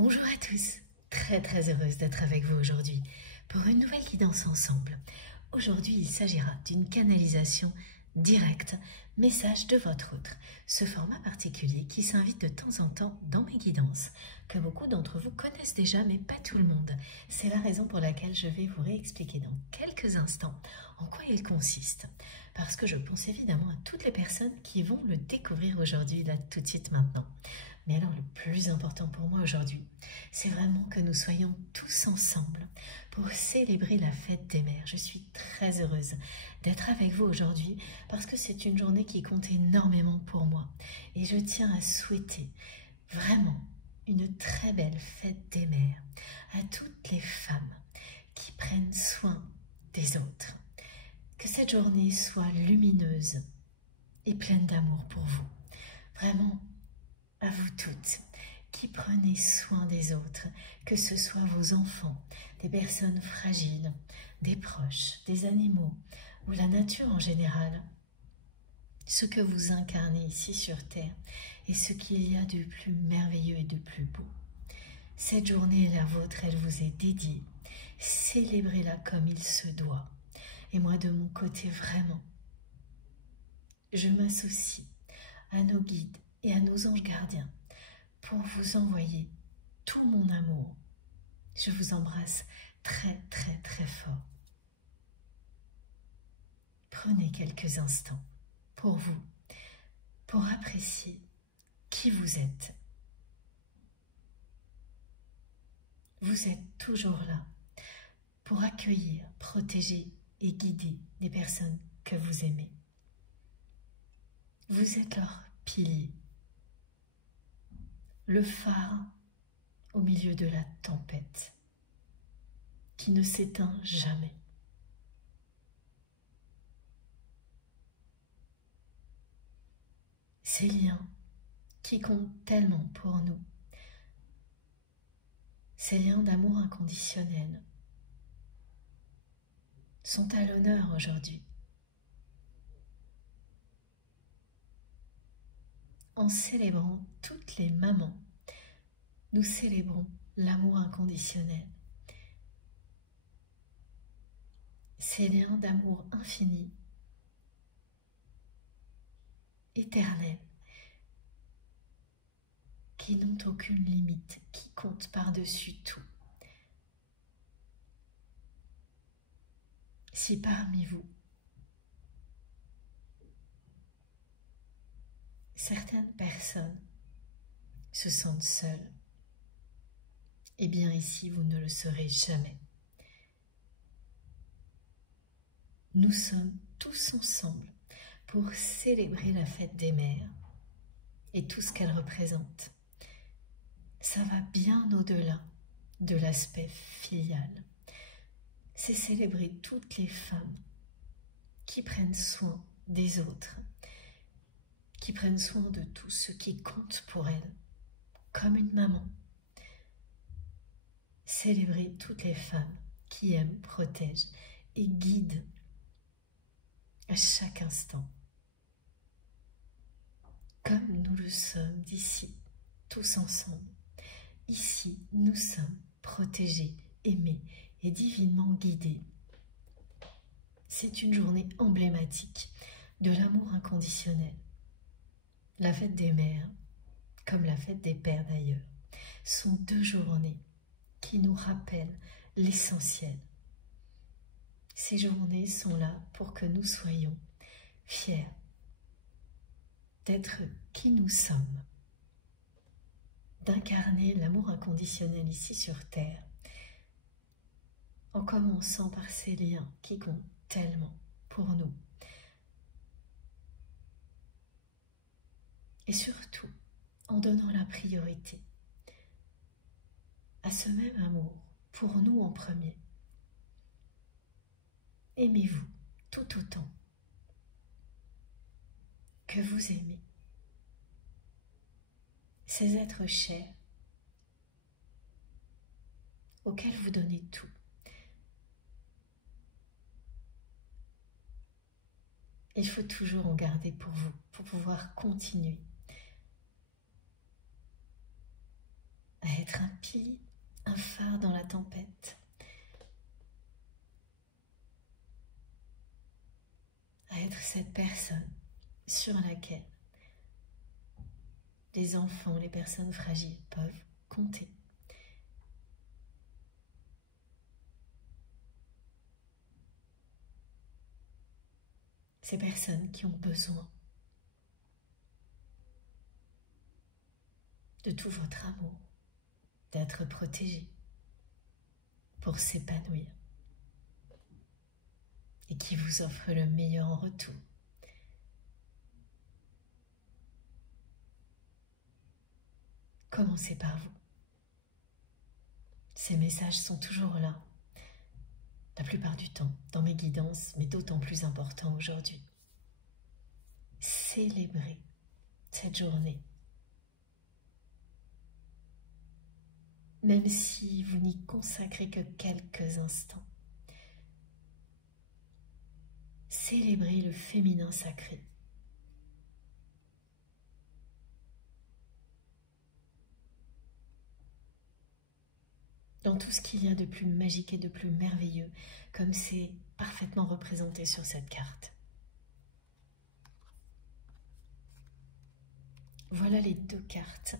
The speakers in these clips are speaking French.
Bonjour à tous, très heureuse d'être avec vous aujourd'hui pour une nouvelle guidance ensemble. Aujourd'hui, il s'agira d'une canalisation directe, message de votre autre, ce format particulier qui s'invite de temps en temps dans mes guidances, que beaucoup d'entre vous connaissent déjà, mais pas tout le monde. C'est la raison pour laquelle je vais vous réexpliquer dans quelques instants en quoi il consiste, parce que je pense évidemment à toutes les personnes qui vont le découvrir aujourd'hui, là, tout de suite maintenant. Mais alors, le plus important pour moi aujourd'hui, c'est vraiment que nous soyons tous ensemble pour célébrer la fête des mères. Je suis très heureuse d'être avec vous aujourd'hui parce que c'est une journée qui compte énormément pour moi. Et je tiens à souhaiter vraiment une très belle fête des mères à toutes les femmes qui prennent soin des autres. Que cette journée soit lumineuse et pleine d'amour pour vous. Vraiment, à vous toutes qui prenez soin des autres, que ce soit vos enfants, des personnes fragiles, des proches, des animaux ou la nature en général. Ce que vous incarnez ici sur Terre est ce qu'il y a de plus merveilleux et de plus beau. Cette journée est la vôtre, elle vous est dédiée. Célébrez-la comme il se doit. Et moi, de mon côté, vraiment, je m'associe à nos guides et à nos anges gardiens pour vous envoyer tout mon amour. Je vous embrasse très fort. Prenez quelques instants pour vous, pour apprécier qui vous êtes. Vous êtes toujours là pour accueillir, protéger et guider les personnes que vous aimez. Vous êtes leur pilier, le phare au milieu de la tempête qui ne s'éteint jamais. Ces liens qui comptent tellement pour nous, ces liens d'amour inconditionnel, sont à l'honneur aujourd'hui. En célébrant toutes les mamans, nous célébrons l'amour inconditionnel. Ces liens d'amour infini, éternels, qui n'ont aucune limite, qui comptent par-dessus tout. Si parmi vous, certaines personnes se sentent seules, eh bien ici vous ne le serez jamais. Nous sommes tous ensemble pour célébrer la fête des mères et tout ce qu'elle représente. Ça va bien au-delà de l'aspect filial. C'est célébrer toutes les femmes qui prennent soin des autres, qui prennent soin de tout ce qui compte pour elles, comme une maman. Célébrer toutes les femmes qui aiment, protègent et guident à chaque instant, comme nous le sommes d'ici, tous ensemble. Ici, nous sommes protégés, aimés et divinement guidés. C'est une journée emblématique de l'amour inconditionnel. La fête des mères, comme la fête des pères d'ailleurs, sont deux journées qui nous rappellent l'essentiel. Ces journées sont là pour que nous soyons fiers d'être qui nous sommes, d'incarner l'amour inconditionnel ici sur Terre, en commençant par ces liens qui comptent tellement pour nous. Et surtout, en donnant la priorité à ce même amour pour nous en premier. Aimez-vous tout autant que vous aimez ces êtres chers auxquels vous donnez tout. Il faut toujours en garder pour vous, pour pouvoir continuer. à être un pilier, un phare dans la tempête, à être cette personne sur laquelle les enfants, les personnes fragiles peuvent compter. Ces personnes qui ont besoin de tout votre amour, d'être protégées pour s'épanouir et qui vous offrent le meilleur en retour. Commencez par vous. Ces messages sont toujours là, la plupart du temps, dans mes guidances, mais d'autant plus important aujourd'hui. Célébrez cette journée. Même si vous n'y consacrez que quelques instants. Célébrez le féminin sacré. Dans tout ce qu'il y a de plus magique et de plus merveilleux, comme c'est parfaitement représenté sur cette carte. Voilà les 2 cartes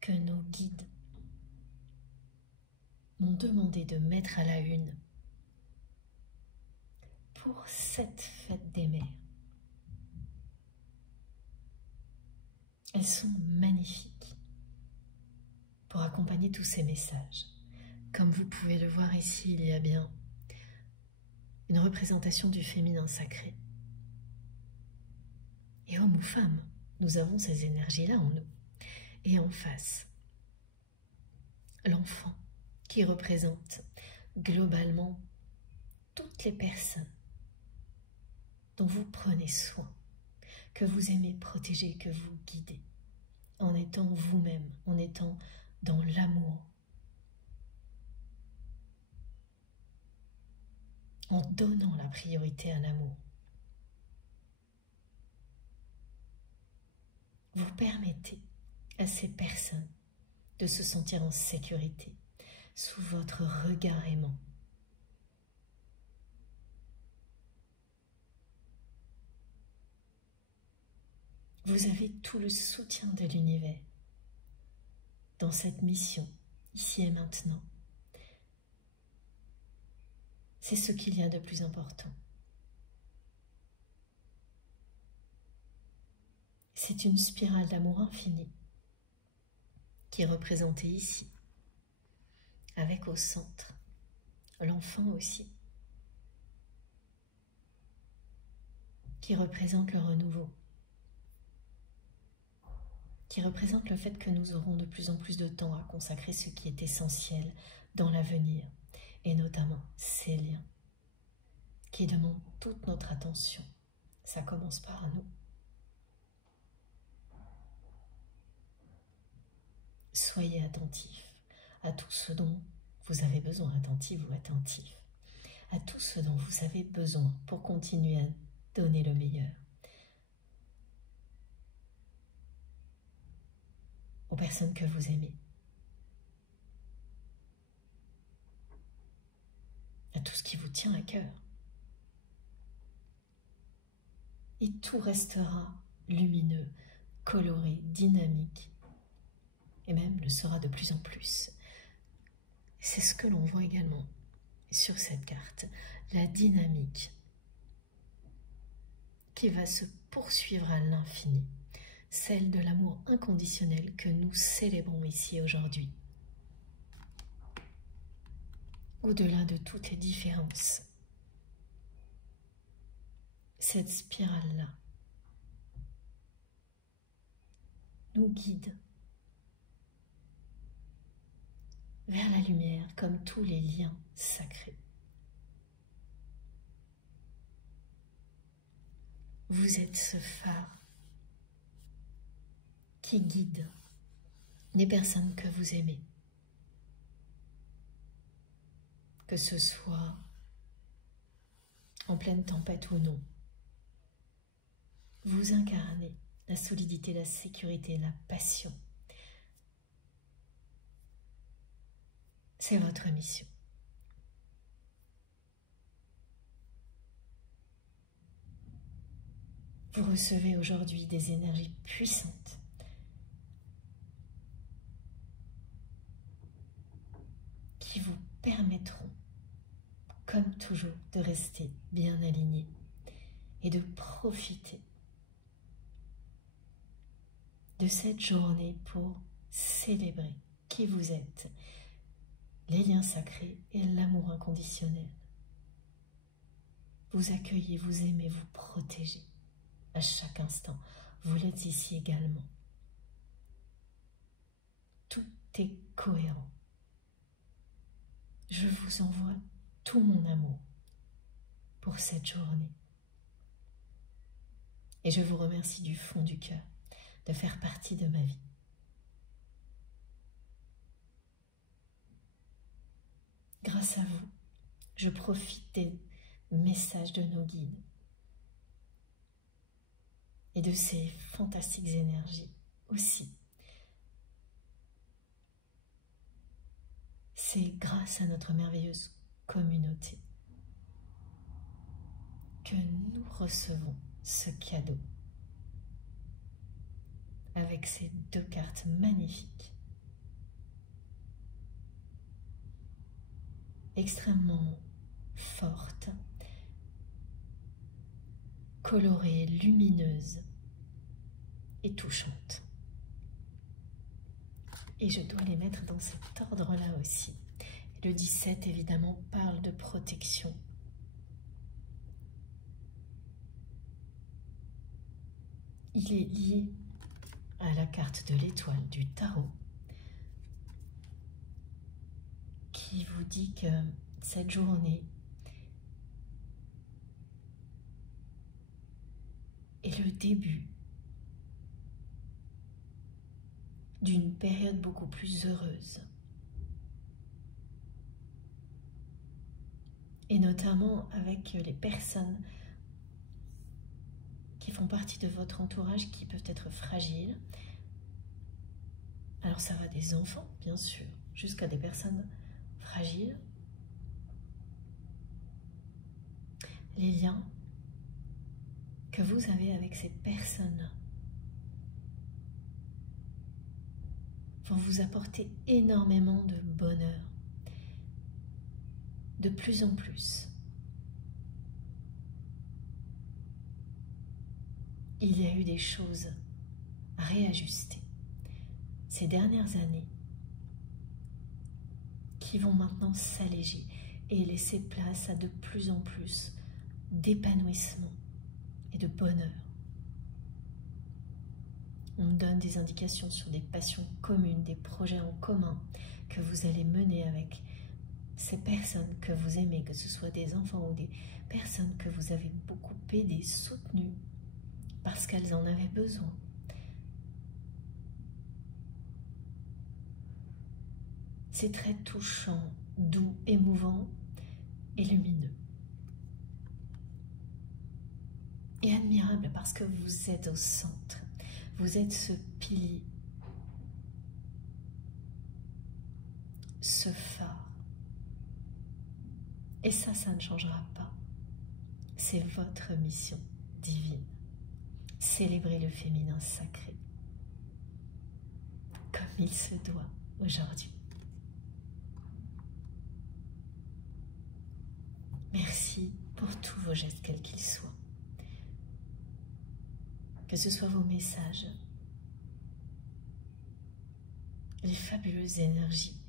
que nos guides m'ont demandé de mettre à la une pour cette fête des mères. Elles sont magnifiques pour accompagner tous ces messages. Comme vous pouvez le voir ici, il y a bien une représentation du féminin sacré. Et hommes ou femmes, nous avons ces énergies-là en nous. Et en face, l'enfant qui représente globalement toutes les personnes dont vous prenez soin, que vous aimez protéger, que vous guidez, en étant vous-même, en étant dans l'amour, en donnant la priorité à l'amour. Vous permettez à ces personnes de se sentir en sécurité, sous votre regard aimant. Vous avez tout le soutien de l'univers dans cette mission, ici et maintenant. C'est ce qu'il y a de plus important. C'est une spirale d'amour infini qui est représentée ici, avec au centre l'enfant aussi, qui représente le renouveau, qui représente le fait que nous aurons de plus en plus de temps à consacrer ce qui est essentiel dans l'avenir, et notamment ces liens qui demandent toute notre attention. Ça commence par nous. Soyez attentifs à tout ce dont vous avez besoin, attentifs ou attentifs, à tout ce dont vous avez besoin pour continuer à donner le meilleur. Aux personnes que vous aimez, à tout ce qui vous tient à cœur. Et tout restera lumineux, coloré, dynamique, et même le sera de plus en plus. C'est ce que l'on voit également sur cette carte, la dynamique qui va se poursuivre à l'infini, celle de l'amour inconditionnel que nous célébrons ici aujourd'hui. Au-delà de toutes les différences, cette spirale-là nous guide vers la lumière comme tous les liens sacrés. Vous êtes ce phare qui guide les personnes que vous aimez, que ce soit en pleine tempête ou non. Vous incarnez la solidité, la sécurité, la passion. C'est votre mission. Vous recevez aujourd'hui des énergies puissantes qui vous permettront, comme toujours, de rester bien alignés et de profiter de cette journée pour célébrer qui vous êtes, les liens sacrés et l'amour inconditionnel. Vous accueillez, vous aimez, vous protégez à chaque instant. Vous l'êtes ici également. Tout est cohérent. Je vous envoie tout mon amour pour cette journée. Et je vous remercie du fond du cœur de faire partie de ma vie. Grâce à vous, je profite des messages de nos guides et de ces fantastiques énergies aussi. C'est grâce à notre merveilleuse communauté que nous recevons ce cadeau avec ces 2 cartes magnifiques, extrêmement fortes, colorées, lumineuses et touchantes. Et je dois les mettre dans cet ordre-là aussi. Le 17, évidemment, parle de protection. Il est lié à la carte de l'étoile du tarot qui vous dit que cette journée est le début d'une période beaucoup plus heureuse. Et notamment avec les personnes qui font partie de votre entourage qui peuvent être fragiles. Alors ça va des enfants, bien sûr, jusqu'à des personnes fragiles. Les liens que vous avez avec ces personnes vont vous apporter énormément de bonheur, de plus en plus. Il y a eu des choses à réajuster ces dernières années qui vont maintenant s'alléger et laisser place à de plus en plus d'épanouissement et de bonheur. On me donne des indications sur des passions communes, des projets en commun que vous allez mener avec ces personnes que vous aimez, que ce soit des enfants ou des personnes que vous avez beaucoup aidées, soutenues, parce qu'elles en avaient besoin. C'est très touchant, doux, émouvant et lumineux. Et admirable parce que vous êtes au centre. Vous êtes ce pilier, ce phare. Et ça ne changera pas. C'est votre mission divine. Célébrer le féminin sacré, comme il se doit aujourd'hui. Merci pour tous vos gestes, quels qu'ils soient. Que ce soit vos messages, les fabuleuses énergies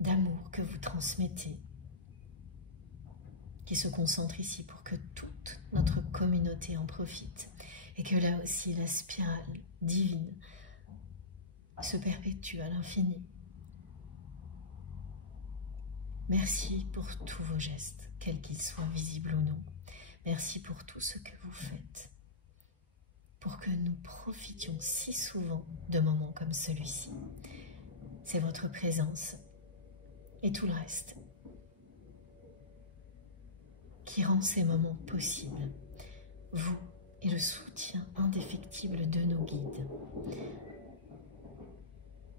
d'amour que vous transmettez, qui se concentrent ici pour que toute notre communauté en profite et que là aussi la spirale divine se perpétue à l'infini. Merci pour tous vos gestes, quels qu'ils soient visibles ou non. Merci pour tout ce que vous faites, pour que nous profitions si souvent de moments comme celui-ci. C'est votre présence et tout le reste qui rend ces moments possibles. Vous et le soutien indéfectible de nos guides.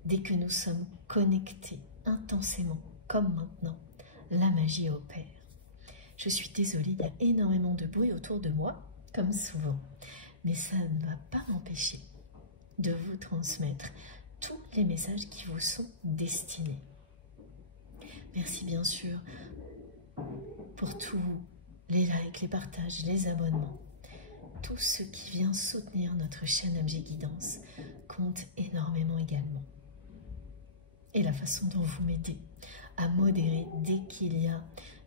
Dès que nous sommes connectés intensément, comme maintenant, la magie opère. Je suis désolée, il y a énormément de bruit autour de moi, comme souvent, mais ça ne va pas m'empêcher de vous transmettre tous les messages qui vous sont destinés. Merci bien sûr pour tous les likes, les partages, les abonnements. Tout ce qui vient soutenir notre chaîne Objet Guidance compte énormément également. Et la façon dont vous m'aidez à modérer dès qu'il y a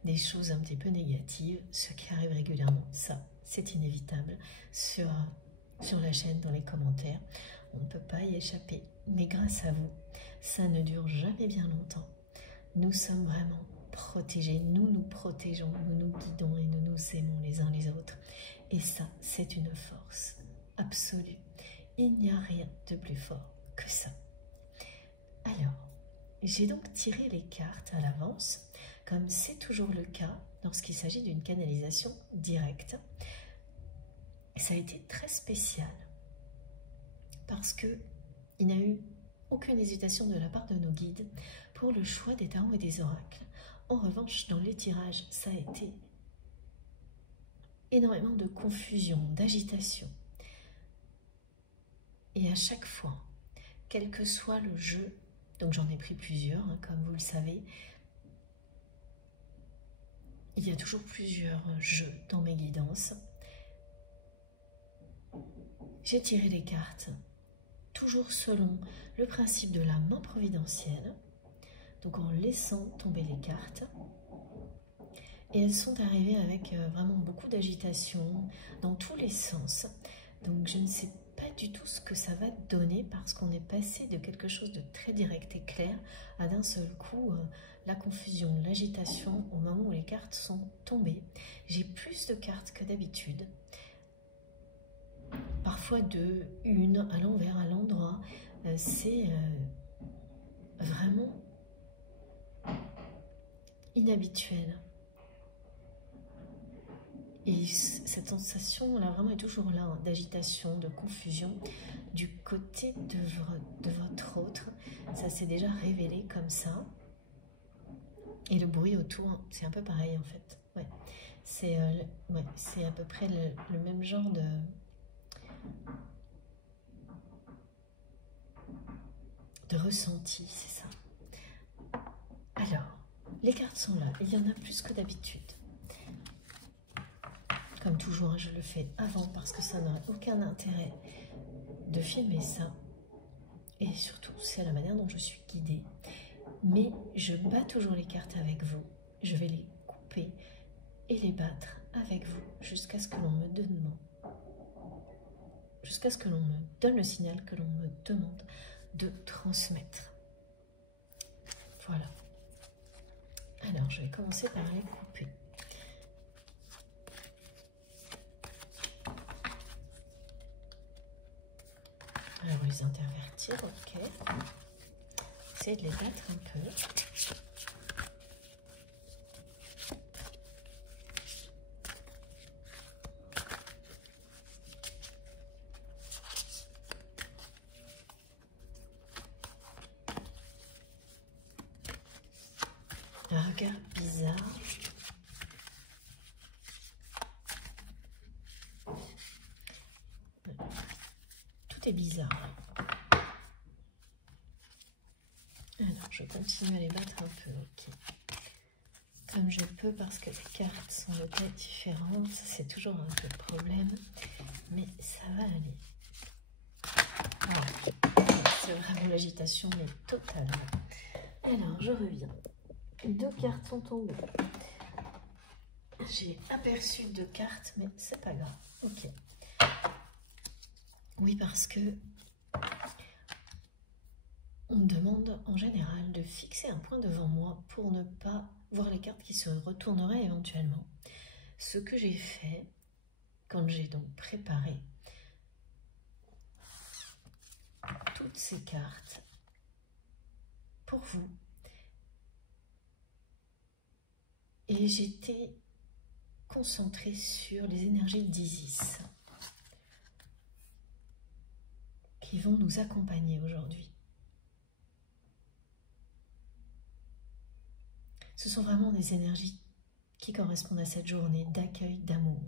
des choses un petit peu négatives, ce qui arrive régulièrement, ça c'est inévitable sur la chaîne, dans les commentaires. On ne peut pas y échapper, mais grâce à vous, ça ne dure jamais bien longtemps. Nous sommes vraiment protégés, nous nous protégeons, nous nous guidons et nous nous aimons les uns les autres. Et ça, c'est une force absolue. Il n'y a rien de plus fort que ça. Alors, j'ai donc tiré les cartes à l'avance, comme c'est toujours le cas lorsqu'il s'agit d'une canalisation directe. Ça a été très spécial parce qu'il n'y a eu aucune hésitation de la part de nos guides pour le choix des tarots et des oracles. En revanche, dans les tirages, ça a été énormément de confusion, d'agitation. Et à chaque fois, quel que soit le jeu, donc j'en ai pris plusieurs, hein, comme vous le savez, il y a toujours plusieurs jeux dans mes guidances. J'ai tiré les cartes, toujours selon le principe de la main providentielle, donc en laissant tomber les cartes. Et elles sont arrivées avec vraiment beaucoup d'agitation dans tous les sens. Donc je ne sais pas du tout ce que ça va donner parce qu'on est passé de quelque chose de très direct et clair à d'un seul coup la confusion, l'agitation au moment où les cartes sont tombées. J'ai plus de cartes que d'habitude. Parfois de une à l'envers, à l'endroit. C'est vraiment inhabituel. Et cette sensation là vraiment est toujours là, hein, d'agitation, de confusion du côté de votre autre. Ça s'est déjà révélé comme ça. Et le bruit autour, c'est un peu pareil en fait. Ouais. C'est à peu près le même genre de ressenti, c'est ça. Alors, les cartes sont là. Il y en a plus que d'habitude. Comme toujours, hein, je le fais avant parce que ça n'aurait aucun intérêt de filmer ça. Et surtout, c'est la manière dont je suis guidée. Mais je bats toujours les cartes avec vous. Je vais les couper et les battre avec vous jusqu'à ce que l'on me donne, le signal que l'on me demande de transmettre. Voilà. Alors, je vais commencer par les couper. Alors, les intervertir, ok. Essayez de les battre un peu. Un regard bizarre. Tout est bizarre. Alors, je continue à les battre un peu, ok. Comme je peux, parce que les cartes sont de taille différentes, c'est toujours un peu le problème, mais ça va aller. Voilà. C'est vraiment l'agitation, mais totale. Alors, je reviens. 2 cartes sont tombées. J'ai aperçu 2 cartes, mais c'est pas grave. Ok. Oui, parce que on me demande en général de fixer un point devant moi pour ne pas voir les cartes qui se retourneraient éventuellement. Ce que j'ai fait quand j'ai donc préparé toutes ces cartes pour vous, et j'étais concentrée sur les énergies d'Isis qui vont nous accompagner aujourd'hui. Ce sont vraiment des énergies qui correspondent à cette journée d'accueil, d'amour,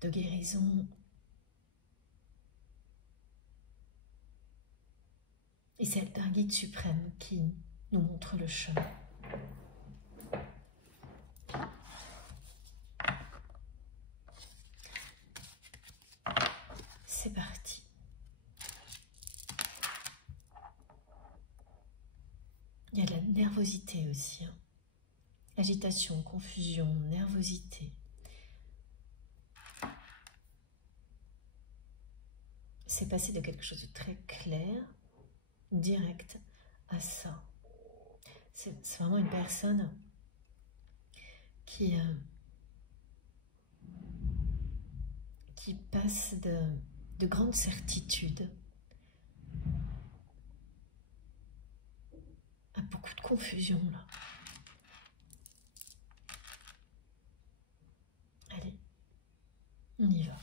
de guérison. Et celle d'un guide suprême qui nous montre le chemin. C'est parti. Il y a de la nervosité aussi. Agitation, confusion, nervosité. C'est passé de quelque chose de très clair, direct, à ça. C'est vraiment une personne qui passe de grandes certitudes à beaucoup de confusion là. Allez, on y va.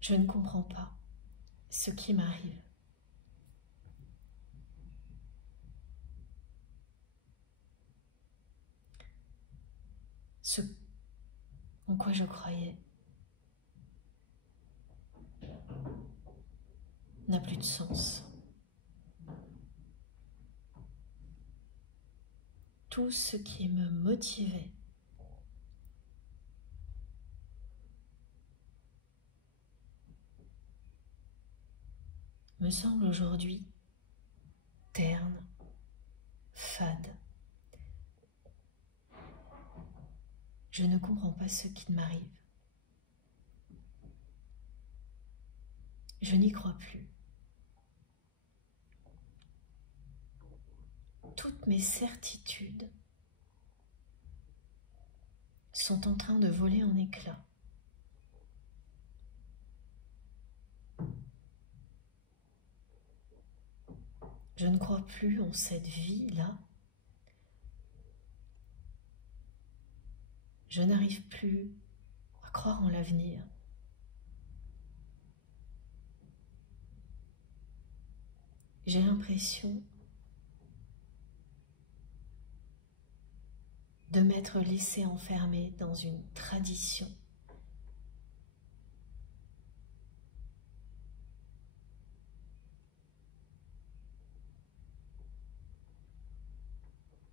Je ne comprends pas ce qui m'arrive. Ce en quoi je croyais n'a plus de sens. Tout ce qui me motivait me semble aujourd'hui terne, fade. Je ne comprends pas ce qui m'arrive. Je n'y crois plus. Toutes mes certitudes sont en train de voler en éclats. Je ne crois plus en cette vie-là. Je n'arrive plus à croire en l'avenir. J'ai l'impression de m'être laissé enfermer dans une tradition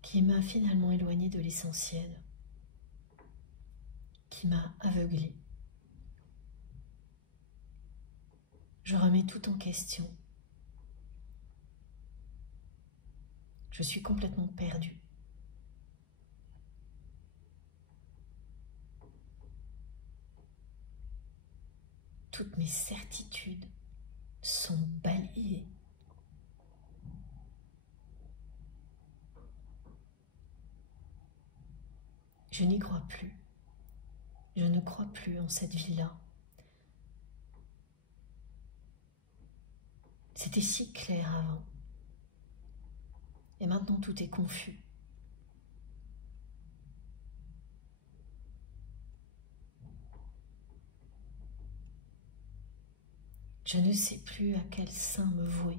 qui m'a finalement éloigné de l'essentiel, qui m'a aveuglé. Je remets tout en question. Je suis complètement perdue. Toutes mes certitudes sont balayées. Je n'y crois plus. Je ne crois plus en cette vie-là. C'était si clair avant. Et maintenant tout est confus. Je ne sais plus à quel sein me vouer.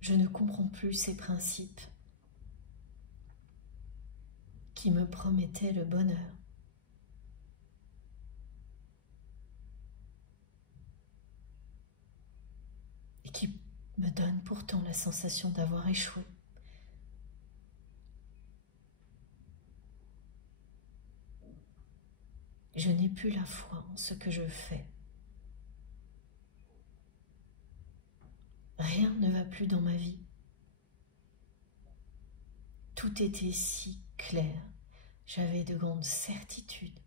Je ne comprends plus ces principes qui me promettaient le bonheur. Et qui me donnent pourtant la sensation d'avoir échoué. Je n'ai plus la foi en ce que je fais. Rien ne va plus dans ma vie. Tout était si clair. J'avais de grandes certitudes.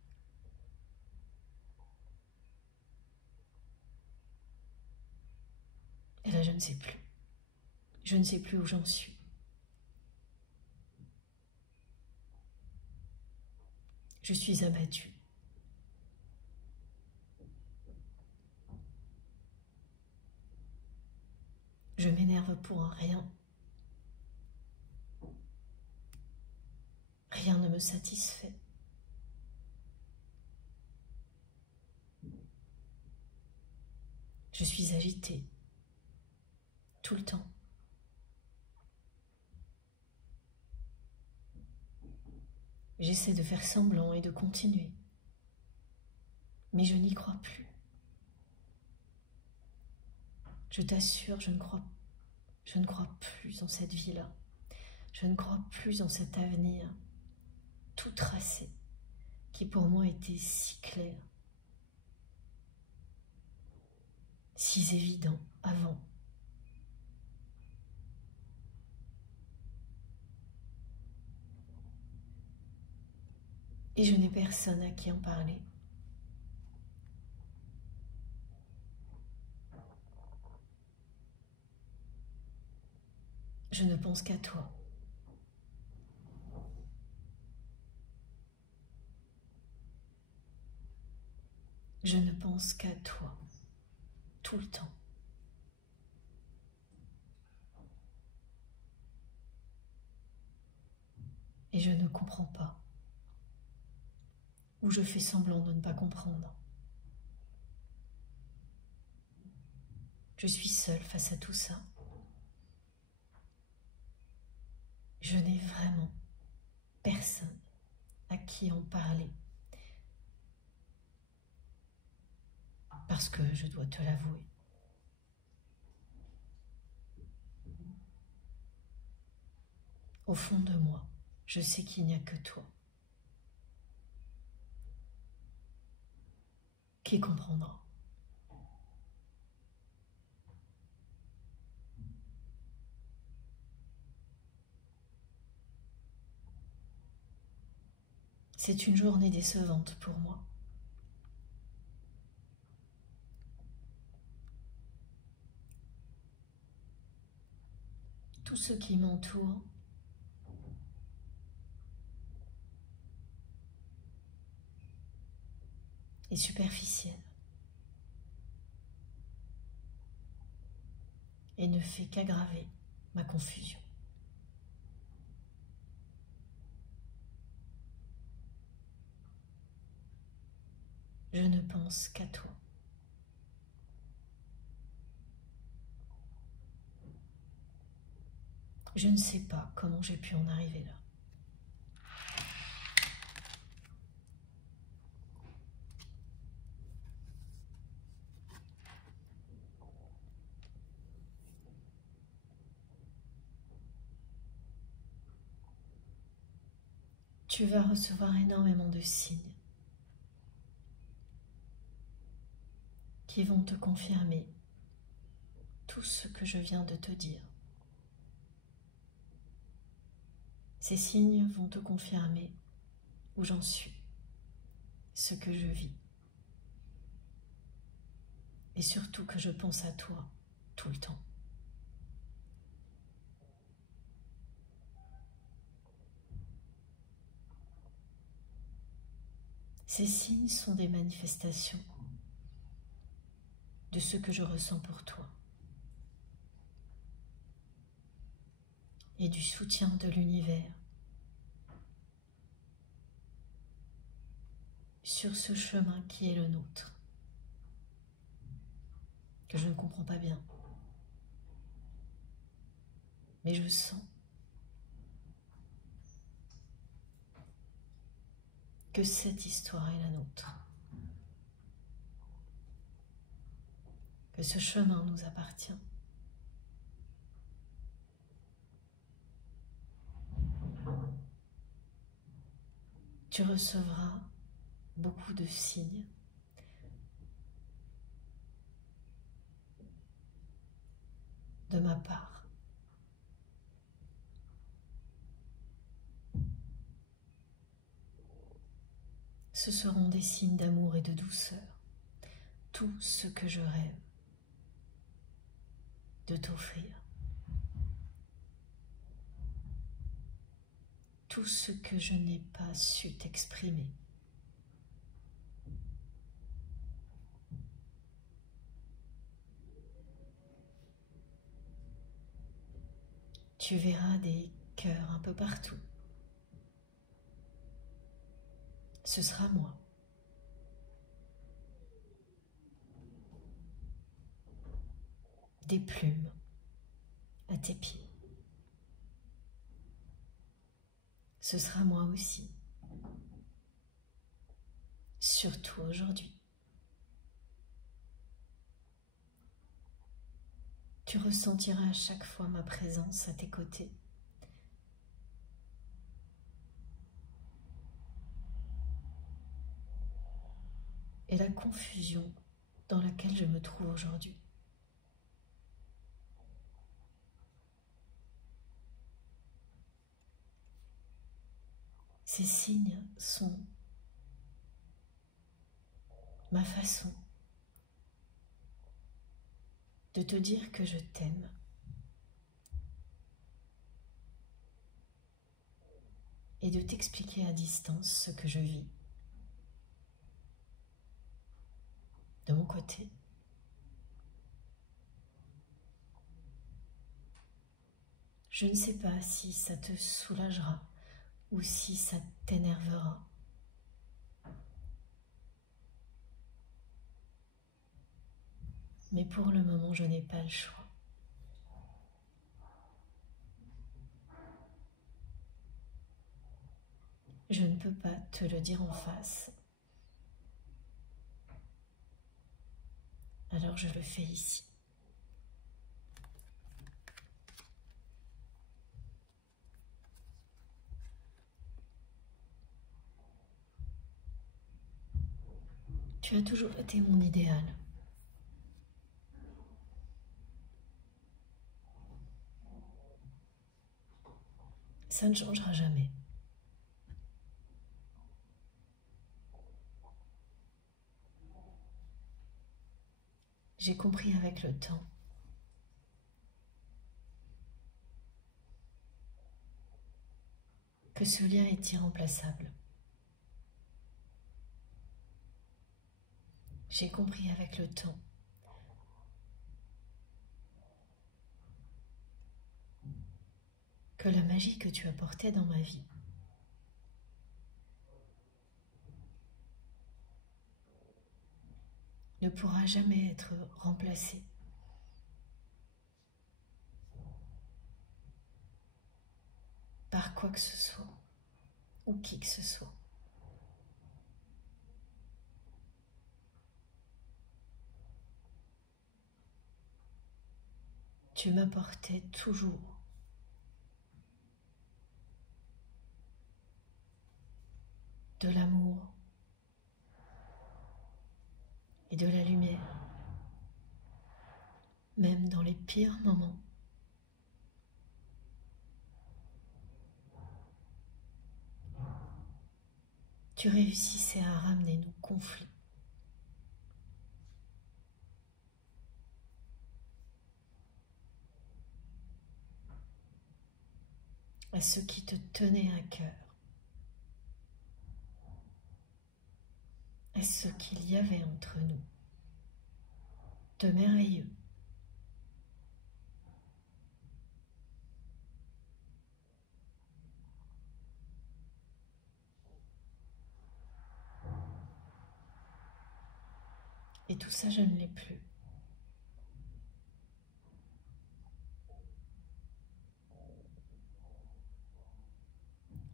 Et là, je ne sais plus. Je ne sais plus où j'en suis. Je suis abattue. Je m'énerve pour un rien. Rien ne me satisfait. Je suis agitée, tout le temps. J'essaie de faire semblant et de continuer, mais je n'y crois plus. Je t'assure, je ne crois plus en cette vie-là. Je ne crois plus en cet avenir tout tracé, qui pour moi était si clair, si évident avant. Et je n'ai personne à qui en parler. Je ne pense qu'à toi. Je ne pense qu'à toi, tout le temps. Et je ne comprends pas. Ou je fais semblant de ne pas comprendre. Je suis seule face à tout ça. Je n'ai vraiment personne à qui en parler. Parce que je dois te l'avouer. Au fond de moi, je sais qu'il n'y a que toi qui comprendra. C'est une journée décevante pour moi. Tout ce qui m'entoure est superficiel et ne fait qu'aggraver ma confusion. Je ne pense qu'à toi. Je ne sais pas comment j'ai pu en arriver là. Tu vas recevoir énormément de signes qui vont te confirmer tout ce que je viens de te dire. Ces signes vont te confirmer où j'en suis, ce que je vis, et surtout que je pense à toi tout le temps. Ces signes sont des manifestations de ce que je ressens pour toi et du soutien de l'univers sur ce chemin qui est le nôtre, que je ne comprends pas bien, mais je sens que cette histoire est la nôtre, que ce chemin nous appartient. Tu recevras beaucoup de signes de ma part. Ce seront des signes d'amour et de douceur, tout ce que je rêve de t'offrir, tout ce que je n'ai pas su t'exprimer. Tu verras des cœurs un peu partout, ce sera moi. Des plumes à tes pieds. Ce sera moi aussi. Surtout aujourd'hui. Tu ressentiras à chaque fois ma présence à tes côtés. Et la confusion dans laquelle je me trouve aujourd'hui. Ces signes sont ma façon de te dire que je t'aime. Et de t'expliquer à distance ce que je vis. De mon côté, je ne sais pas si ça te soulagera ou si ça t'énervera. Mais pour le moment, je n'ai pas le choix. Je ne peux pas te le dire en face. Alors je le fais ici. Tu as toujours été mon idéal. Ça ne changera jamais. J'ai compris avec le temps que ce lien est irremplaçable. J'ai compris avec le temps que la magie que tu apportais dans ma vie ne pourra jamais être remplacée par quoi que ce soit ou qui que ce soit. Tu m'apportais toujours de l'amour et de la lumière, même dans les pires moments. Tu réussissais à ramener nos conflits à ce qui te tenait à cœur, à ce qu'il y avait entre nous de merveilleux. Et tout ça, je ne l'ai plus.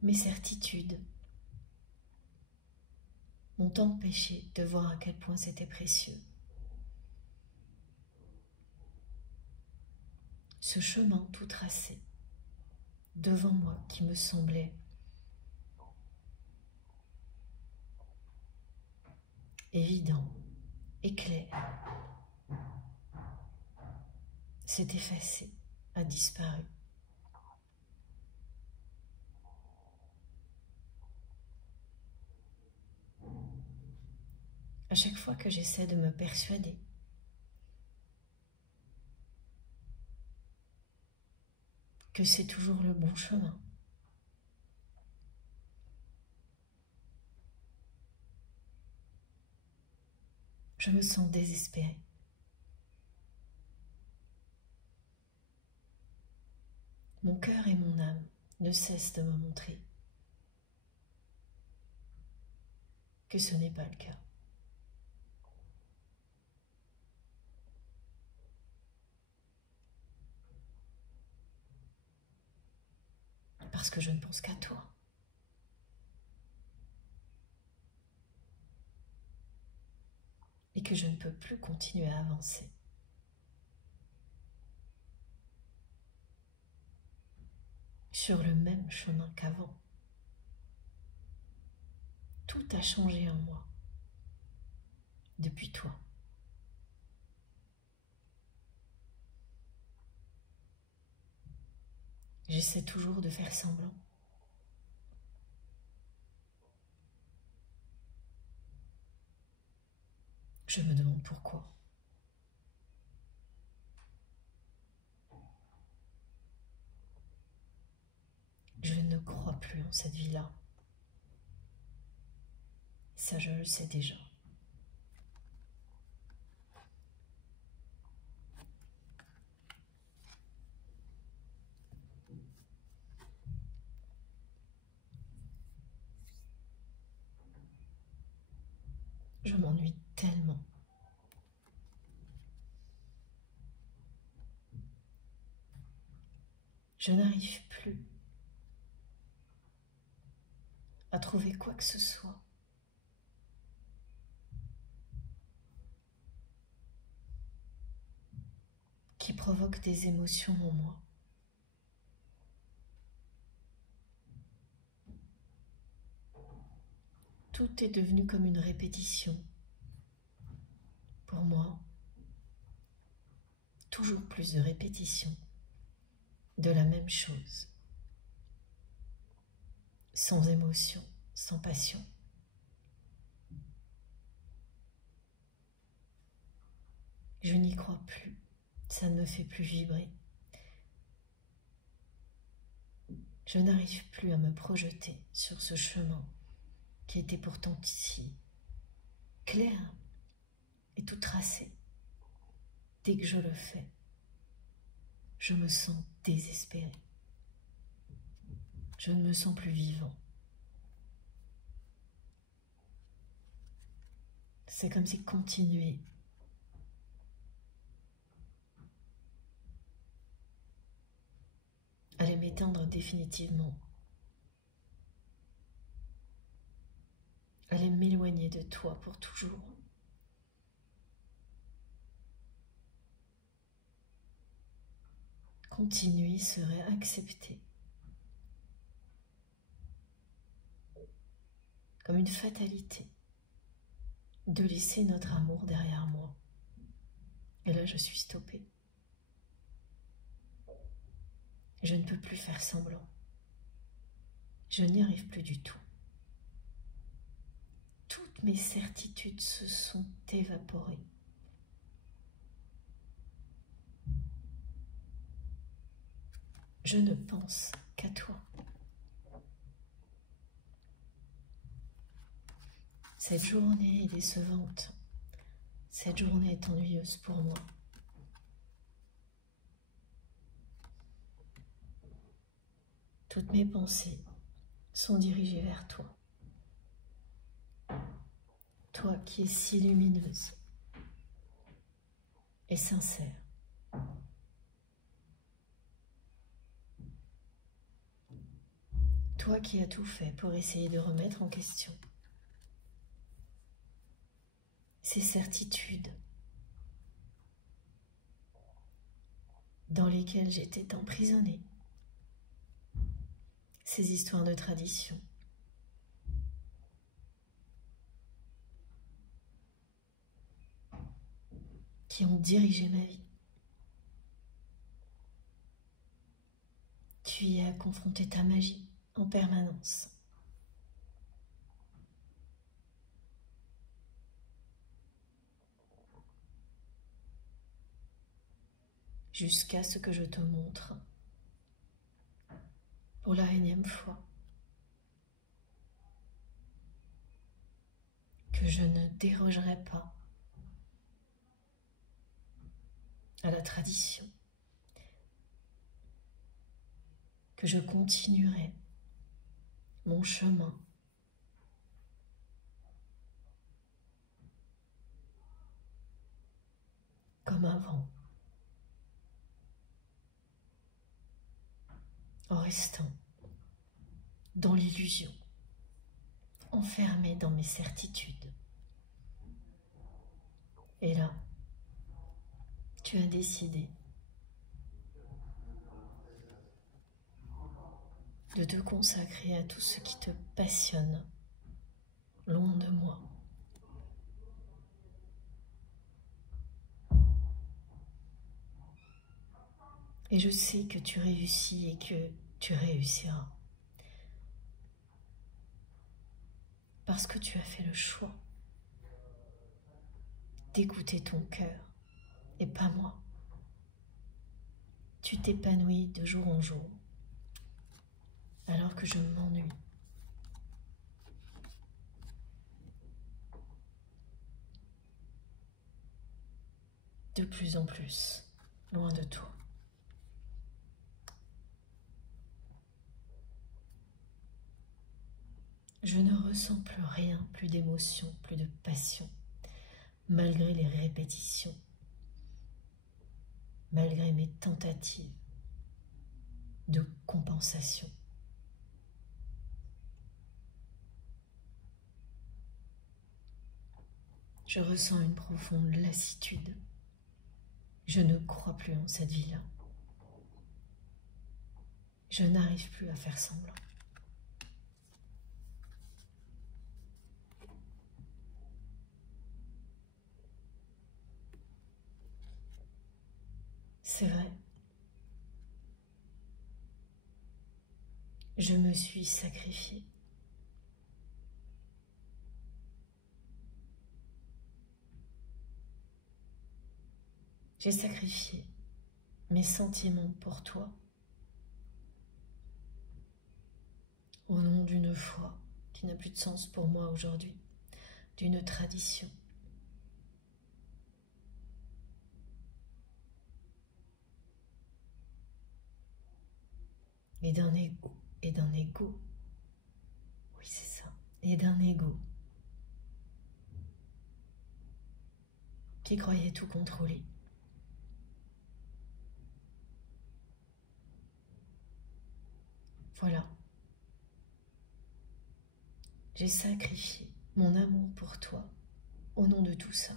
Mes certitudes m'ont empêché de voir à quel point c'était précieux. Ce chemin tout tracé devant moi qui me semblait évident et clair s'est effacé, a disparu. À chaque fois que j'essaie de me persuader que c'est toujours le bon chemin, je me sens désespérée. Mon cœur et mon âme ne cessent de me montrer que ce n'est pas le cas. Parce que je ne pense qu'à toi. Et que je ne peux plus continuer à avancer. Sur le même chemin qu'avant. Tout a changé en moi. Depuis toi. J'essaie toujours de faire semblant. Je me demande pourquoi. Je ne crois plus en cette vie-là. Ça, je le sais déjà. Je m'ennuie tellement. Je n'arrive plus à trouver quoi que ce soit qui provoque des émotions en moi. Tout est devenu comme une répétition. Pour moi, toujours plus de répétition de la même chose. Sans émotion, sans passion. Je n'y crois plus, ça ne me fait plus vibrer. Je n'arrive plus à me projeter sur ce chemin qui était pourtant si clair et tout tracé. Dès que je le fais, je me sens désespérée. Je ne me sens plus vivant. C'est comme si continuer allait m'éteindre définitivement, allait m'éloigner de toi pour toujours. Continuer serait accepter comme une fatalité de laisser notre amour derrière moi. Et là, je suis stoppée. Je ne peux plus faire semblant. Je n'y arrive plus du tout. Toutes mes certitudes se sont évaporées. Je ne pense qu'à toi. Cette journée est décevante. Cette journée est ennuyeuse pour moi. Toutes mes pensées sont dirigées vers toi. Toi qui es si lumineuse et sincère. Toi qui as tout fait pour essayer de remettre en question ces certitudes dans lesquelles j'étais emprisonnée, ces histoires de tradition. Qui ont dirigé ma vie. Tu y as confronté ta magie en permanence. Jusqu'à ce que je te montre, pour la énième fois, que je ne dérogerai pas à la tradition, que je continuerai mon chemin comme avant, en restant dans l'illusion, enfermé dans mes certitudes. Et là, tu as décidé de te consacrer à tout ce qui te passionne, loin de moi. Et je sais que tu réussis et que tu réussiras. Parce que tu as fait le choix d'écouter ton cœur et pas moi. Tu t'épanouis de jour en jour, alors que je m'ennuie. De plus en plus, loin de toi. Je ne ressens plus rien, plus d'émotion, plus de passion, malgré les répétitions, malgré mes tentatives de compensation. Je ressens une profonde lassitude. Je ne crois plus en cette vie-là. Je n'arrive plus à faire semblant. C'est vrai. Je me suis sacrifiée. J'ai sacrifié mes sentiments pour toi au nom d'une foi qui n'a plus de sens pour moi aujourd'hui, d'une tradition. Et d'un ego, oui c'est ça, et d'un ego qui croyait tout contrôler. Voilà, j'ai sacrifié mon amour pour toi au nom de tout ça.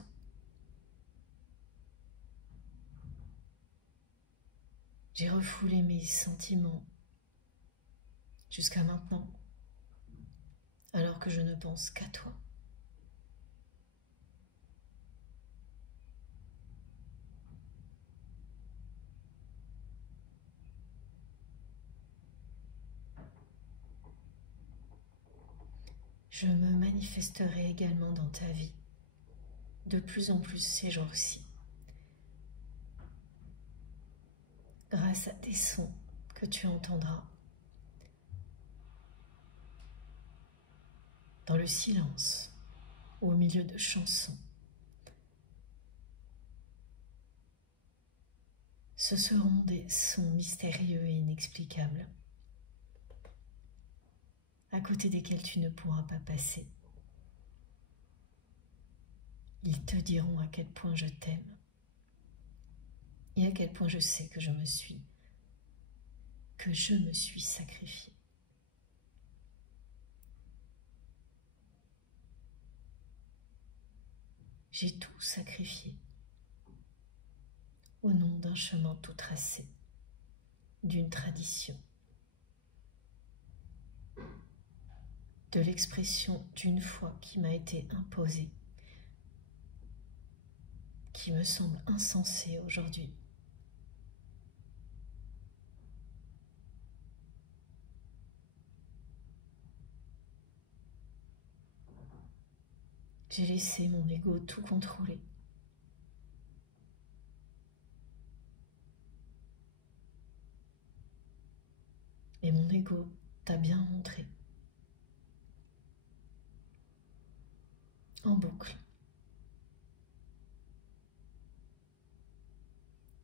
J'ai refoulé mes sentiments jusqu'à maintenant, alors que je ne pense qu'à toi. Je me manifesterai également dans ta vie, de plus en plus ces jours-ci, grâce à des sons que tu entendras dans le silence ou au milieu de chansons. Ce seront des sons mystérieux et inexplicables, à côté desquels tu ne pourras pas passer. Ils te diront à quel point je t'aime et à quel point je sais que je me suis sacrifiée. J'ai tout sacrifié au nom d'un chemin tout tracé, d'une tradition, de l'expression d'une foi qui m'a été imposée, qui me semble insensée aujourd'hui. J'ai laissé mon ego tout contrôler. Et mon ego t'a bien montré, en boucle,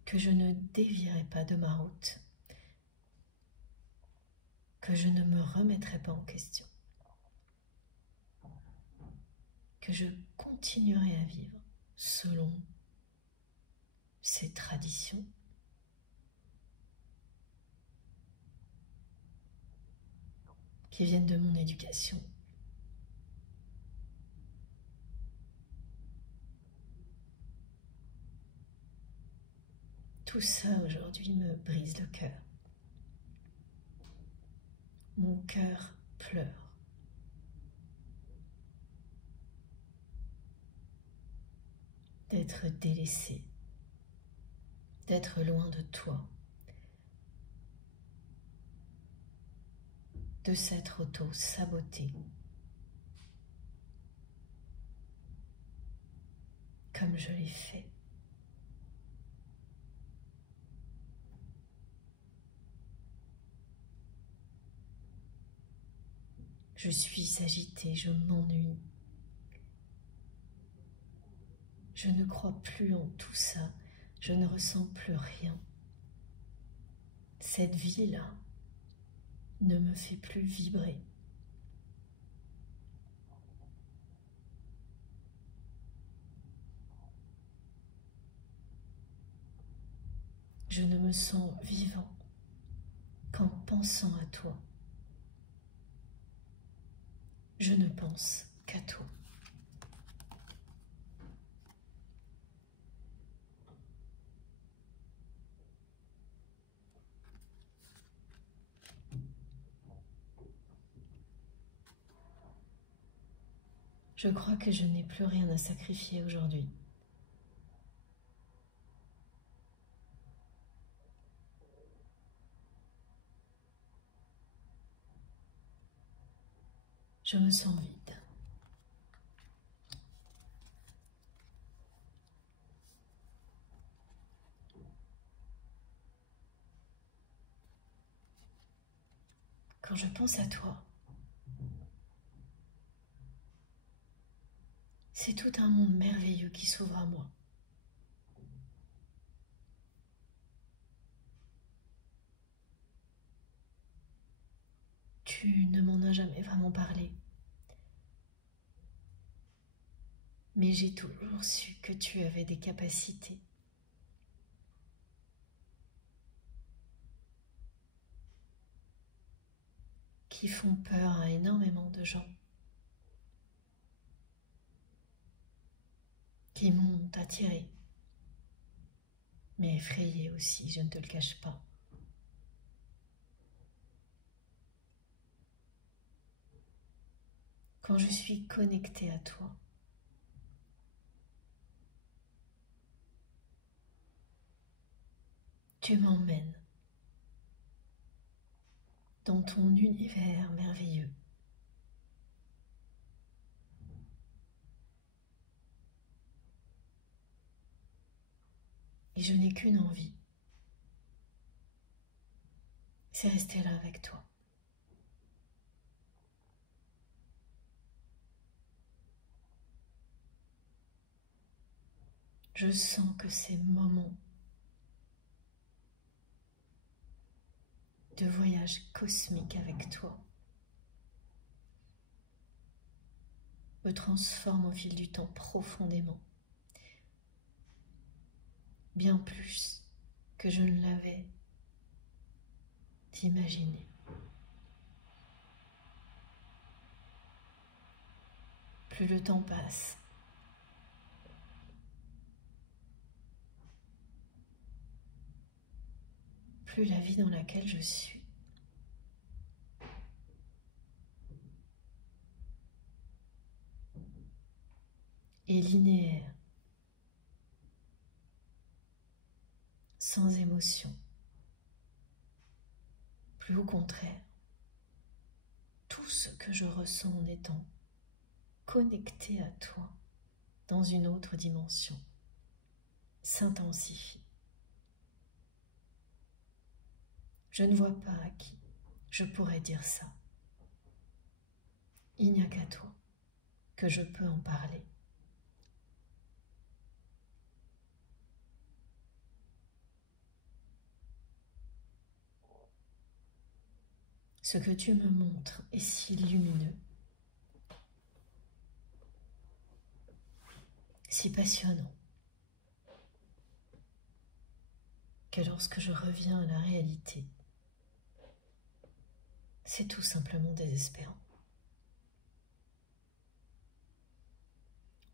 que je ne dévierai pas de ma route, que je ne me remettrai pas en question, que je continuerai à vivre selon ces traditions, qui viennent de mon éducation. Tout ça aujourd'hui me brise le cœur. Mon cœur pleure. D'être délaissé, d'être loin de toi, de s'être auto-saboté, comme je l'ai fait. Je suis agitée, je m'ennuie. Je ne crois plus en tout ça, je ne ressens plus rien. Cette vie-là ne me fait plus vibrer. Je ne me sens vivant qu'en pensant à toi. Je ne pense qu'à toi. Je crois que je n'ai plus rien à sacrifier aujourd'hui. Je me sens vide. Quand je pense à toi, c'est tout un monde merveilleux qui s'ouvre à moi. Tu ne m'en as jamais vraiment parlé, mais j'ai toujours su que tu avais des capacités. Qui font peur à énormément de gens, qui m'ont attiré, mais effrayé aussi, je ne te le cache pas. Quand je suis connectée à toi, tu m'emmènes dans ton univers merveilleux. Et je n'ai qu'une envie, c'est rester là avec toi. Je sens que ces moments de voyage cosmique avec toi me transforment au fil du temps profondément, bien plus que je ne l'avais imaginé. Plus le temps passe, plus la vie dans laquelle je suis est linéaire, sans émotion. Plus au contraire, tout ce que je ressens en étant connecté à toi dans une autre dimension s'intensifie. Je ne vois pas à qui je pourrais dire ça. Il n'y a qu'à toi que je peux en parler. Ce que tu me montres est si lumineux, si passionnant. que lorsque je reviens à la réalité, c'est tout simplement désespérant.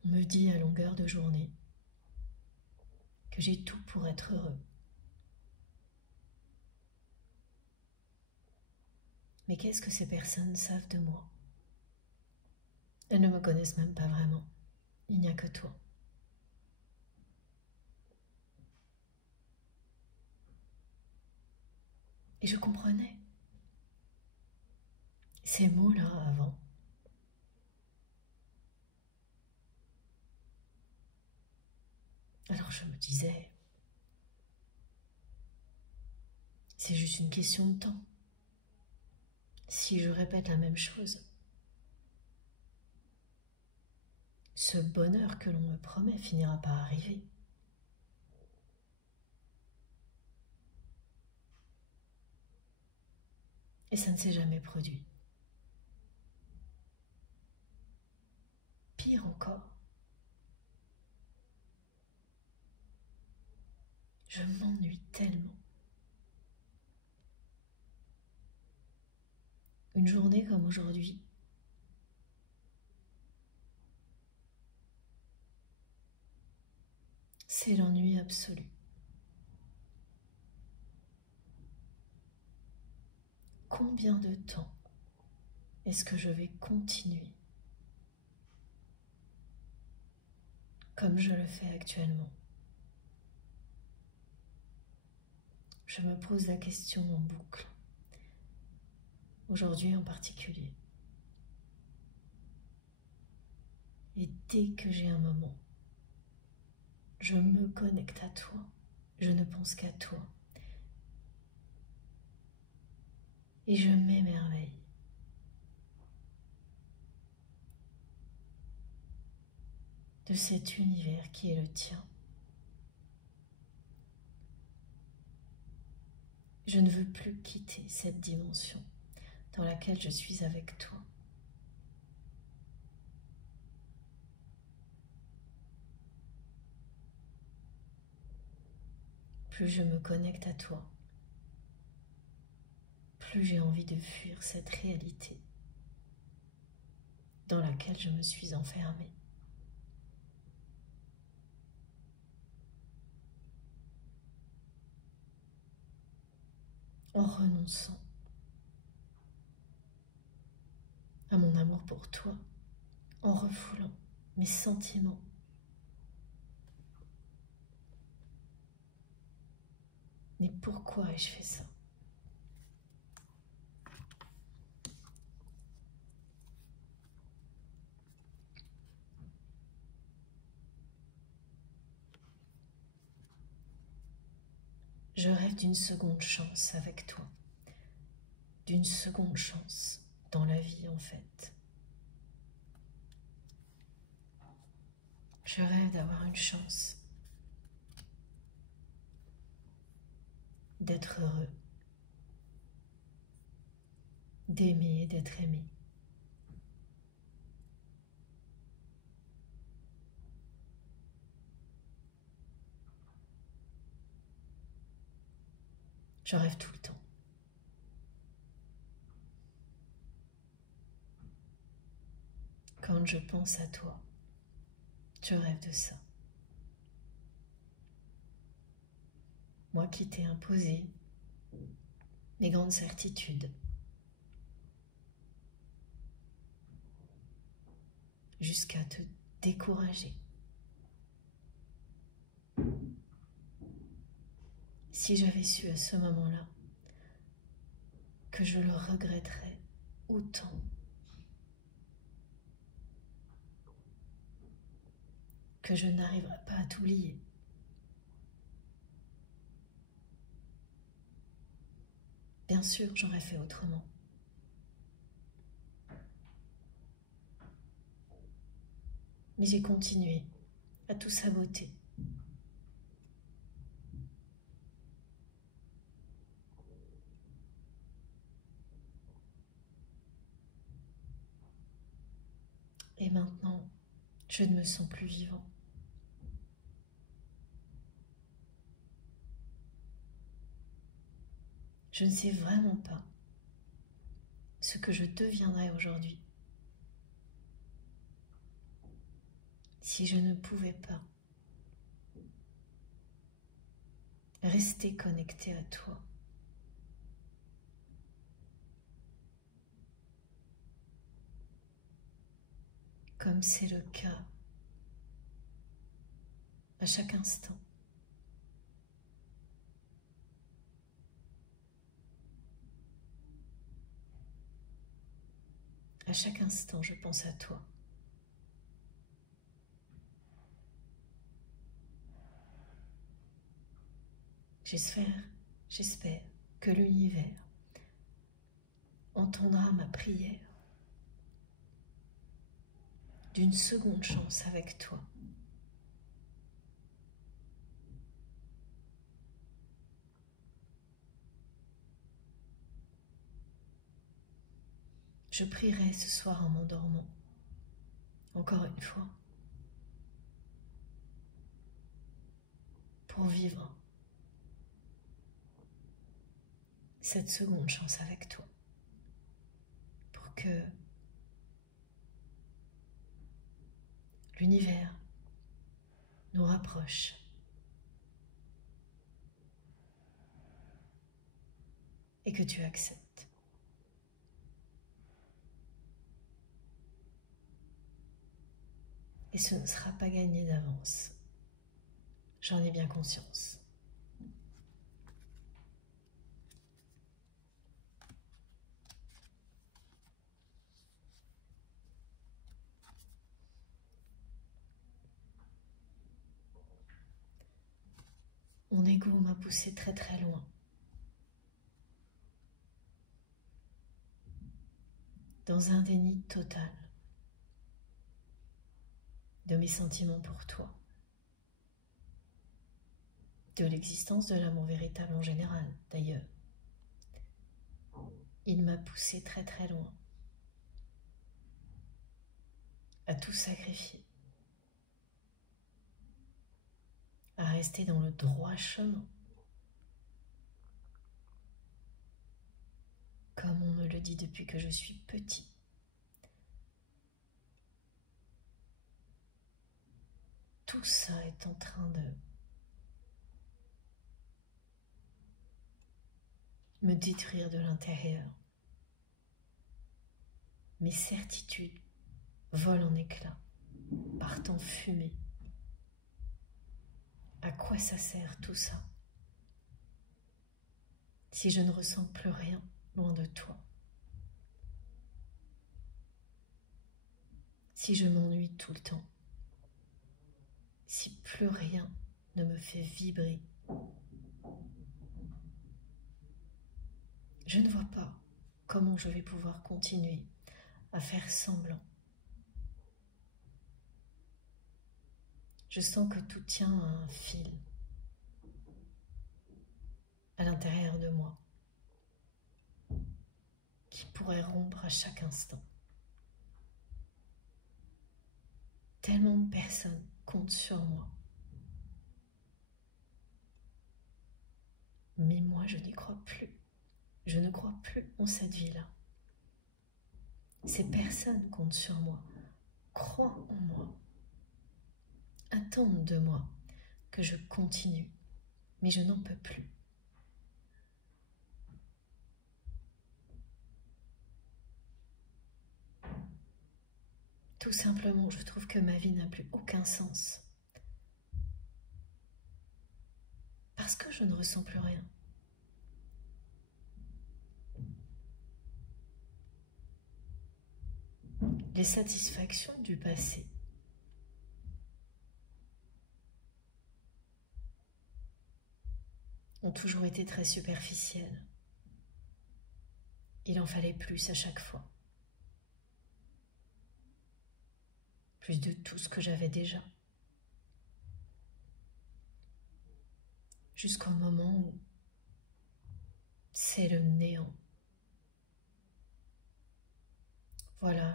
On me dit à longueur de journée que j'ai tout pour être heureux. Mais qu'est-ce que ces personnes savent de moi? Elles ne me connaissent même pas vraiment. Il n'y a que toi. Et je comprenais ces mots-là avant. Alors je me disais, c'est juste une question de temps. Si je répète la même chose, ce bonheur que l'on me promet finira par arriver. Et ça ne s'est jamais produit. Pire encore, je m'ennuie tellement. Une journée comme aujourd'hui, c'est l'ennui absolu. Combien de temps est-ce que je vais continuer comme je le fais actuellement? Je me pose la question en boucle, aujourd'hui en particulier. Et dès que j'ai un moment, je me connecte à toi, je ne pense qu'à toi. Et je m'émerveille. De cet univers qui est le tien. Je ne veux plus quitter cette dimension dans laquelle je suis avec toi. Plus je me connecte à toi, plus j'ai envie de fuir cette réalité dans laquelle je me suis enfermée. En renonçant à mon amour pour toi, en refoulant mes sentiments. Mais pourquoi ai-je fait ça? Je rêve d'une seconde chance avec toi, d'une seconde chance dans la vie en fait. Je rêve d'avoir une chance d'être heureux, d'aimer et d'être aimé. Je rêve tout le temps. Quand je pense à toi, je rêve de ça. Moi qui t'ai imposé mes grandes certitudes, jusqu'à te décourager. Si j'avais su à ce moment-là que je le regretterais autant, que je n'arriverais pas à t'oublier, bien sûr, j'aurais fait autrement. Mais j'ai continué à tout saboter. Et maintenant, je ne me sens plus vivant. Je ne sais vraiment pas ce que je deviendrais aujourd'hui si je ne pouvais pas rester connecté à toi. Comme c'est le cas à chaque instant. À chaque instant, je pense à toi. J'espère que l'univers entendra ma prière d'une seconde chance avec toi. Je prierai ce soir en m'endormant, encore une fois, pour vivre cette seconde chance avec toi, pour que l'univers nous rapproche et que tu acceptes. Et ce ne sera pas gagné d'avance. J'en ai bien conscience. Mon ego m'a poussé très très loin. Dans un déni total de mes sentiments pour toi, de l'existence de l'amour véritable en général, d'ailleurs. Il m'a poussé très très loin, à tout sacrifier, à rester dans le droit chemin, comme on me le dit depuis que je suis petit. Tout ça est en train de me détruire de l'intérieur. Mes certitudes volent en éclats, partent en fumée. À quoi ça sert tout ça si je ne ressens plus rien loin de toi? Si je m'ennuie tout le temps? Si plus rien ne me fait vibrer? Je ne vois pas comment je vais pouvoir continuer à faire semblant. Je sens que tout tient à un fil à l'intérieur de moi qui pourrait rompre à chaque instant. Tellement de personnes comptent sur moi. Mais moi, je n'y crois plus. Je ne crois plus en cette vie-là. Ces personnes comptent sur moi, croient en moi, attendent de moi que je continue, mais je n'en peux plus. Tout simplement, je trouve que ma vie n'a plus aucun sens. Parce que je ne ressens plus rien. Les satisfactions du passé ont toujours été très superficielles. Il en fallait plus à chaque fois. Plus de tout ce que j'avais déjà. Jusqu'au moment où c'est le néant. Voilà.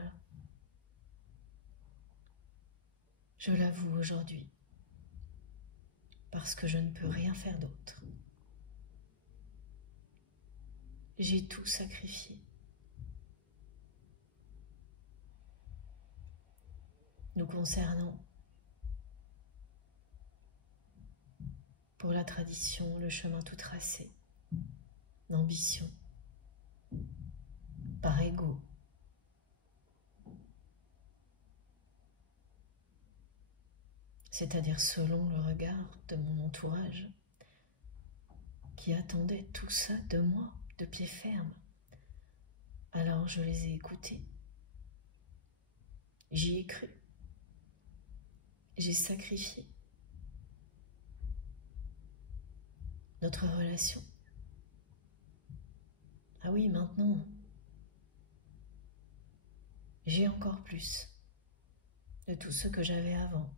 Je l'avoue aujourd'hui. Parce que je ne peux rien faire d'autre. j'ai tout sacrifié. Nous concernant, pour la tradition, le chemin tout tracé, l'ambition, par ego, c'est-à-dire selon le regard de mon entourage, qui attendait tout ça de moi, de pied ferme. Alors je les ai écoutés. J'y ai cru. J'ai sacrifié notre relation. Ah oui, maintenant, j'ai encore plus de tout ce que j'avais avant.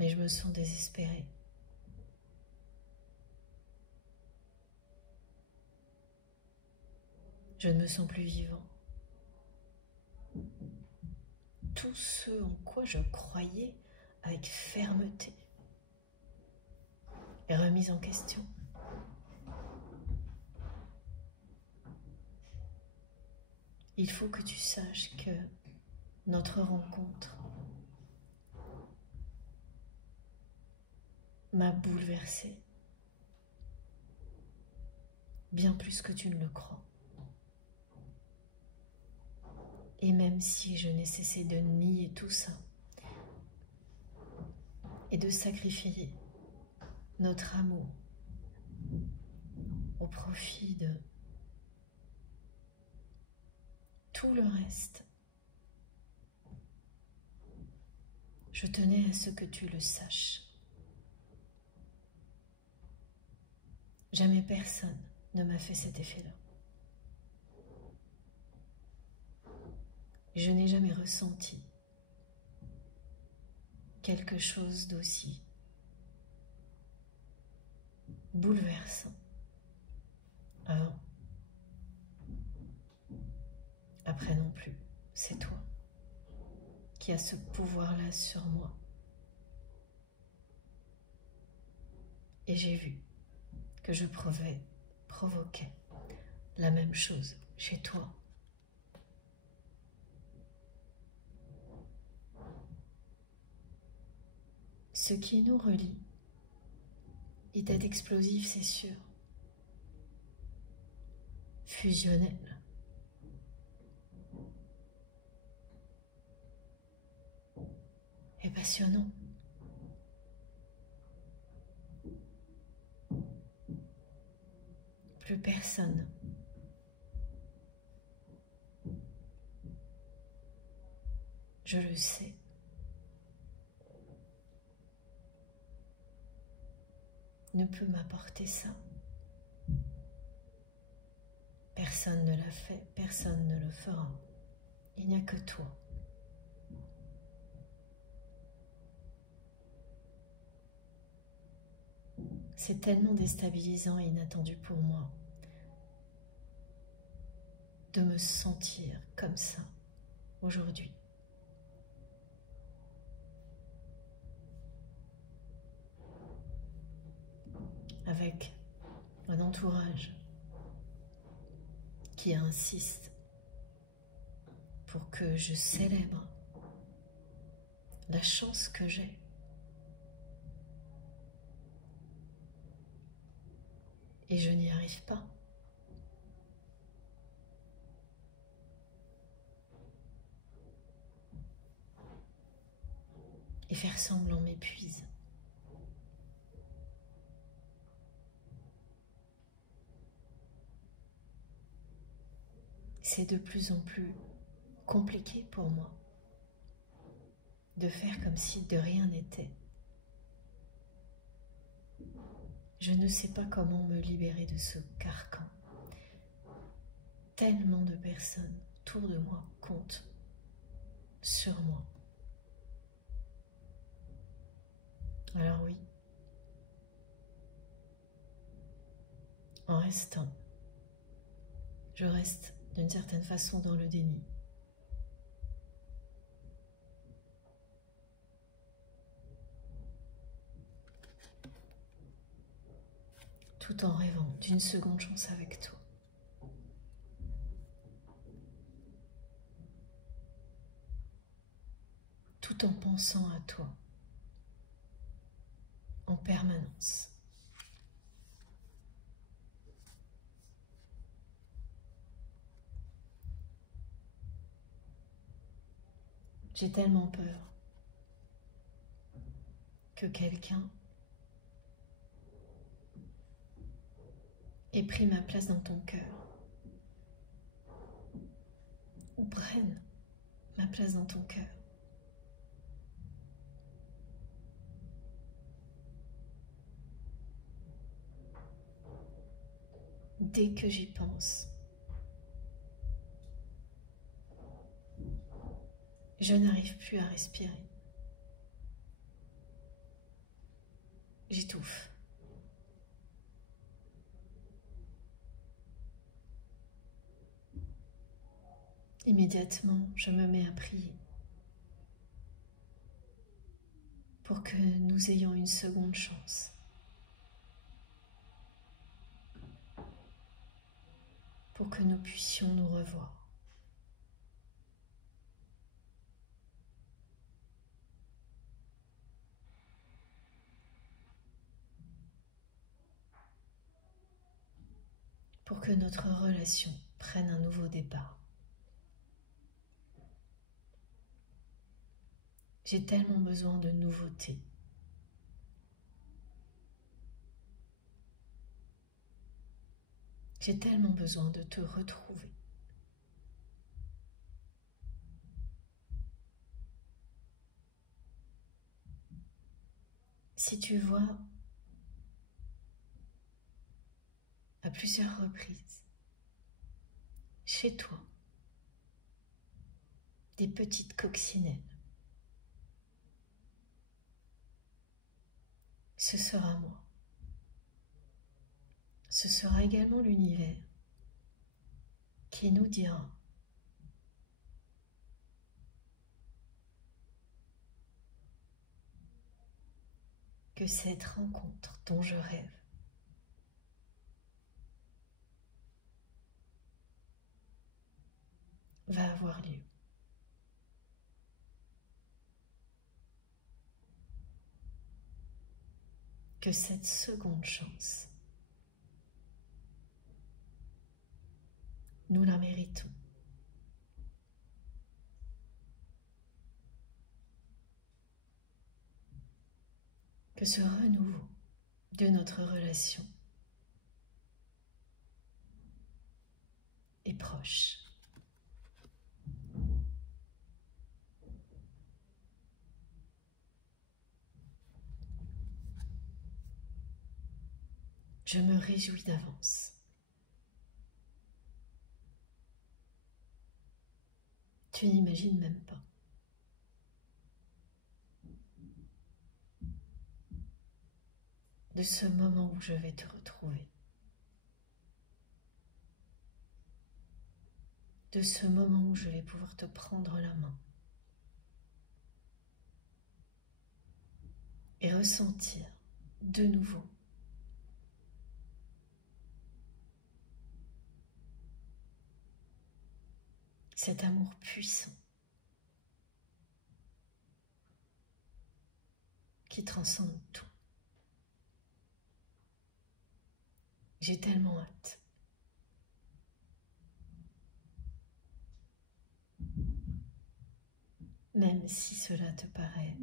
Mais je me sens désespérée. Je ne me sens plus vivant. Tout ce en quoi je croyais avec fermeté est remis en question. Il faut que tu saches que notre rencontre m'a bouleversée, bien plus que tu ne le crois. Et même si je n'ai cessé de nier tout ça et de sacrifier notre amour au profit de tout le reste, je tenais à ce que tu le saches. Jamais personne ne m'a fait cet effet-là. Je n'ai jamais ressenti quelque chose d'aussi bouleversant avant. Après non plus, c'est toi qui as ce pouvoir-là sur moi. Et j'ai vu que je provoquais la même chose chez toi. Ce qui nous relie était explosif, c'est sûr, fusionnel. Et passionnant. Plus personne je le sais, ne peut m'apporter ça. Personne ne l'a fait, personne ne le fera. Il n'y a que toi. C'est tellement déstabilisant et inattendu pour moi de me sentir comme ça aujourd'hui. Avec un entourage qui insiste pour que je célèbre la chance que j'ai et je n'y arrive pas. Et faire semblant m'épuise. C'est de plus en plus compliqué pour moi de faire comme si de rien n'était. Je ne sais pas comment me libérer de ce carcan. Tellement de personnes autour de moi comptent sur moi. Alors oui, en restant, je reste d'une certaine façon dans le déni. tout en rêvant d'une seconde chance avec toi. Tout en pensant à toi en permanence. J'ai tellement peur que quelqu'un ait pris ma place dans ton cœur ou prenne ma place dans ton cœur. Dès que j'y pense, je n'arrive plus à respirer. J'étouffe. Immédiatement, je me mets à prier pour que nous ayons une seconde chance. Pour que nous puissions nous revoir. Pour que notre relation prenne un nouveau départ. J'ai tellement besoin de nouveautés. J'ai tellement besoin de te retrouver. Si tu vois, à plusieurs reprises, chez toi, des petites coccinelles, ce sera moi. Ce sera également l'univers qui nous dira que cette rencontre dont je rêve va avoir lieu. Que cette seconde chance, nous la méritons. Que ce renouveau de notre relation est proche. Je me réjouis d'avance. Tu n'imagines même pas. De ce moment où je vais te retrouver. De ce moment où je vais pouvoir te prendre la main. Et ressentir de nouveau cet amour puissant qui transcende tout. J'ai tellement hâte. Même si cela te paraît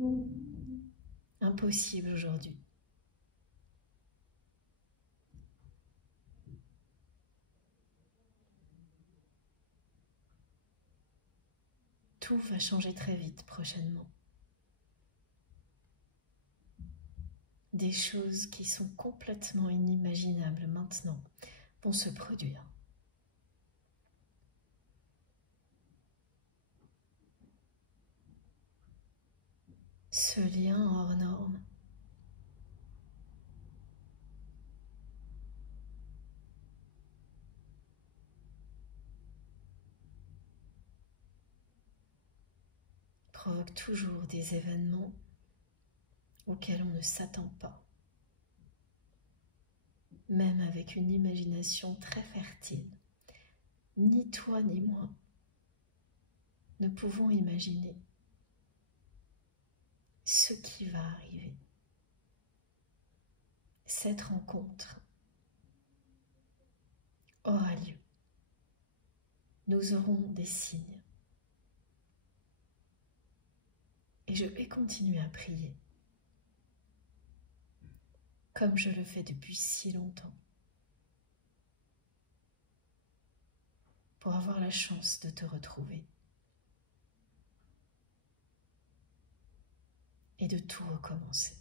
impossible aujourd'hui. Tout va changer très vite prochainement. Des choses qui sont complètement inimaginables maintenant vont se produire. Ce lien hors norme provoque toujours des événements auxquels on ne s'attend pas. même avec une imagination très fertile, ni toi ni moi ne pouvons imaginer ce qui va arriver. Cette rencontre aura lieu. Nous aurons des signes. Et je vais continuer à prier, comme je le fais depuis si longtemps, pour avoir la chance de te retrouver et de tout recommencer.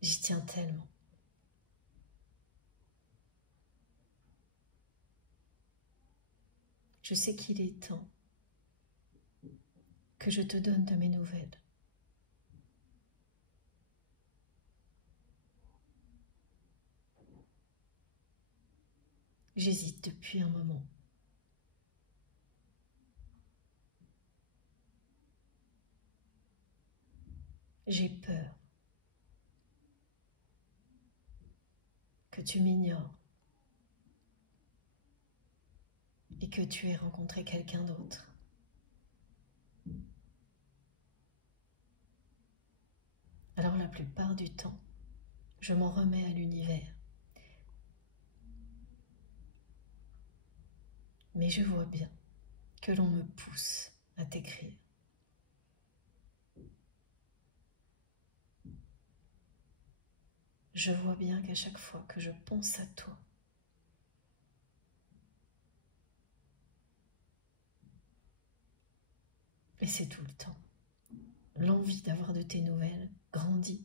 J'y tiens tellement. Je sais qu'il est temps que je te donne de mes nouvelles. J'hésite depuis un moment. J'ai peur que tu m'ignores et que tu aies rencontré quelqu'un d'autre. Alors la plupart du temps, je m'en remets à l'univers. Mais je vois bien que l'on me pousse à t'écrire. Je vois bien qu'à chaque fois que je pense à toi, et c'est tout le temps, l'envie d'avoir de tes nouvelles grandit.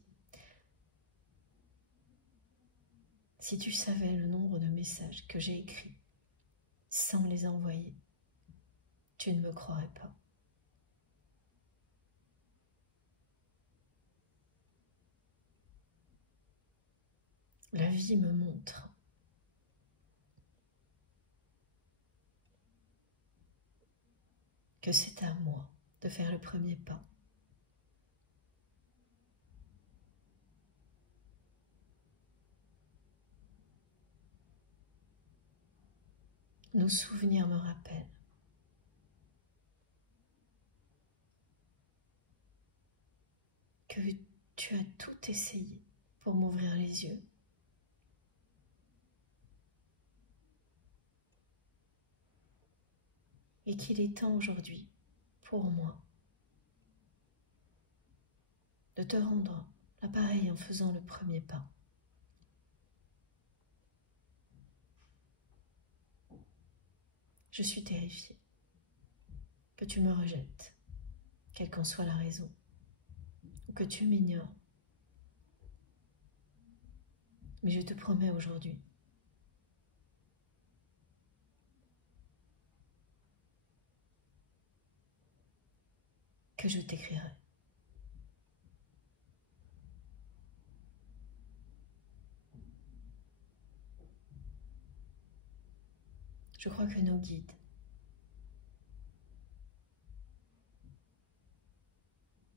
Si tu savais le nombre de messages que j'ai écrits sans les envoyer, tu ne me croirais pas. La vie me montre que c'est à moi de faire le premier pas. Nos souvenirs me rappellent que tu as tout essayé pour m'ouvrir les yeux. Et qu'il est temps aujourd'hui, pour moi, de te rendre l'appareil en faisant le premier pas. Je suis terrifiée que tu me rejettes, quelle qu'en soit la raison, ou que tu m'ignores. Mais je te promets aujourd'hui que je t'écrirai. Je crois que nos guides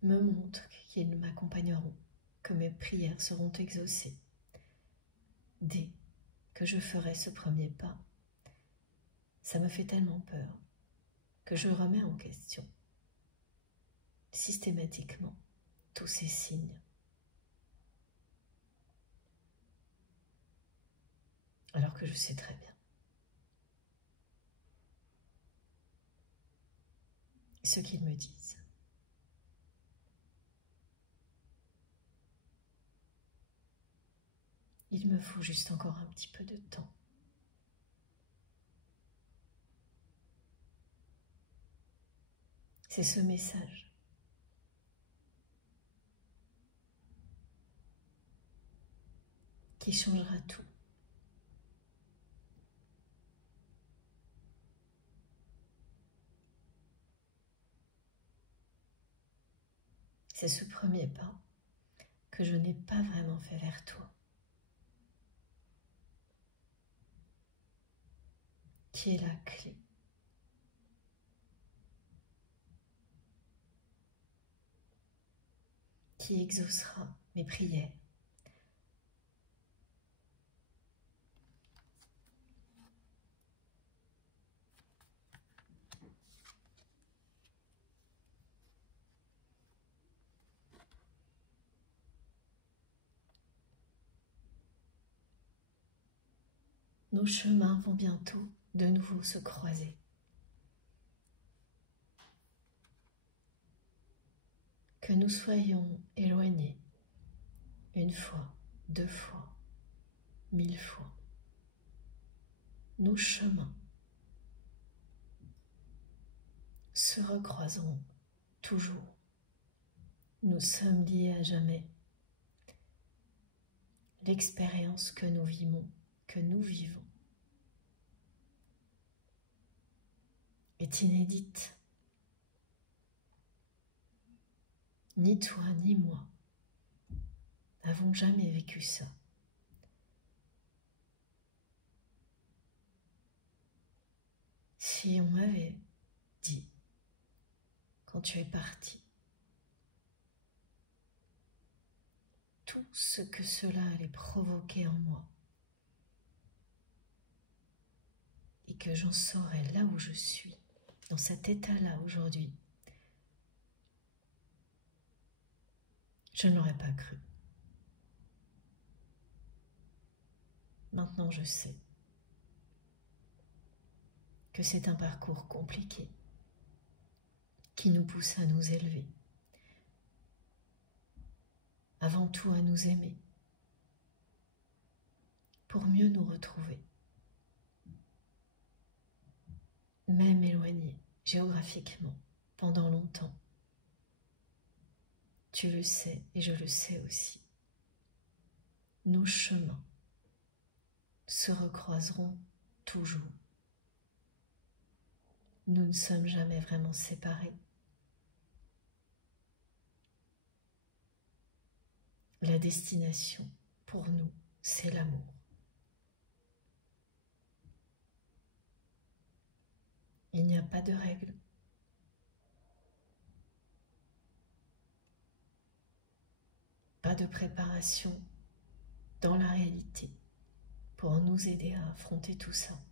me montrent qu'ils m'accompagneront, que mes prières seront exaucées dès que je ferai ce premier pas. Ça me fait tellement peur que je remets en question systématiquement tous ces signes. Alors que je sais très bien ce qu'ils me disent. Il me faut juste encore un petit peu de temps. C'est ce message qui changera tout. C'est ce premier pas que je n'ai pas vraiment fait vers toi. qui est la clé. Qui exaucera mes prières. Nos chemins vont bientôt de nouveau se croiser. Que nous soyons éloignés une fois, 2 fois, 1000 fois, nos chemins se recroiseront toujours. Nous sommes liés à jamais. L'expérience que nous vivons, est inédite. Ni toi ni moi n'avons jamais vécu ça. Si on m'avait dit, quand tu es parti, tout ce que cela allait provoquer en moi, et que j'en saurais là où je suis, dans cet état-là aujourd'hui, je ne l'aurais pas cru. Maintenant, je sais que c'est un parcours compliqué qui nous pousse à nous élever, avant tout à nous aimer, pour mieux nous retrouver, même éloignés géographiquement pendant longtemps. Tu le sais et je le sais aussi. Nos chemins se recroiseront toujours. Nous ne sommes jamais vraiment séparés. La destination, pour nous, c'est l'amour. Il n'y a pas de règles. Pas de préparation dans la réalité pour nous aider à affronter tout ça.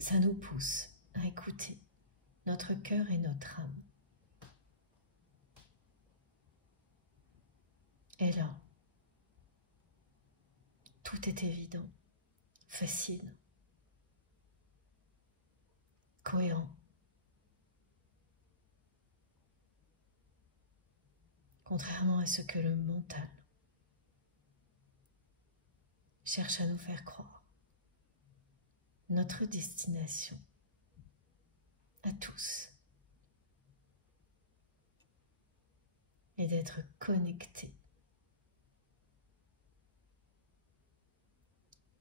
Ça nous pousse à écouter notre cœur et notre âme. Et là, tout est évident, facile, cohérent. Contrairement à ce que le mental cherche à nous faire croire. Notre destination, à tous, est d'être connectés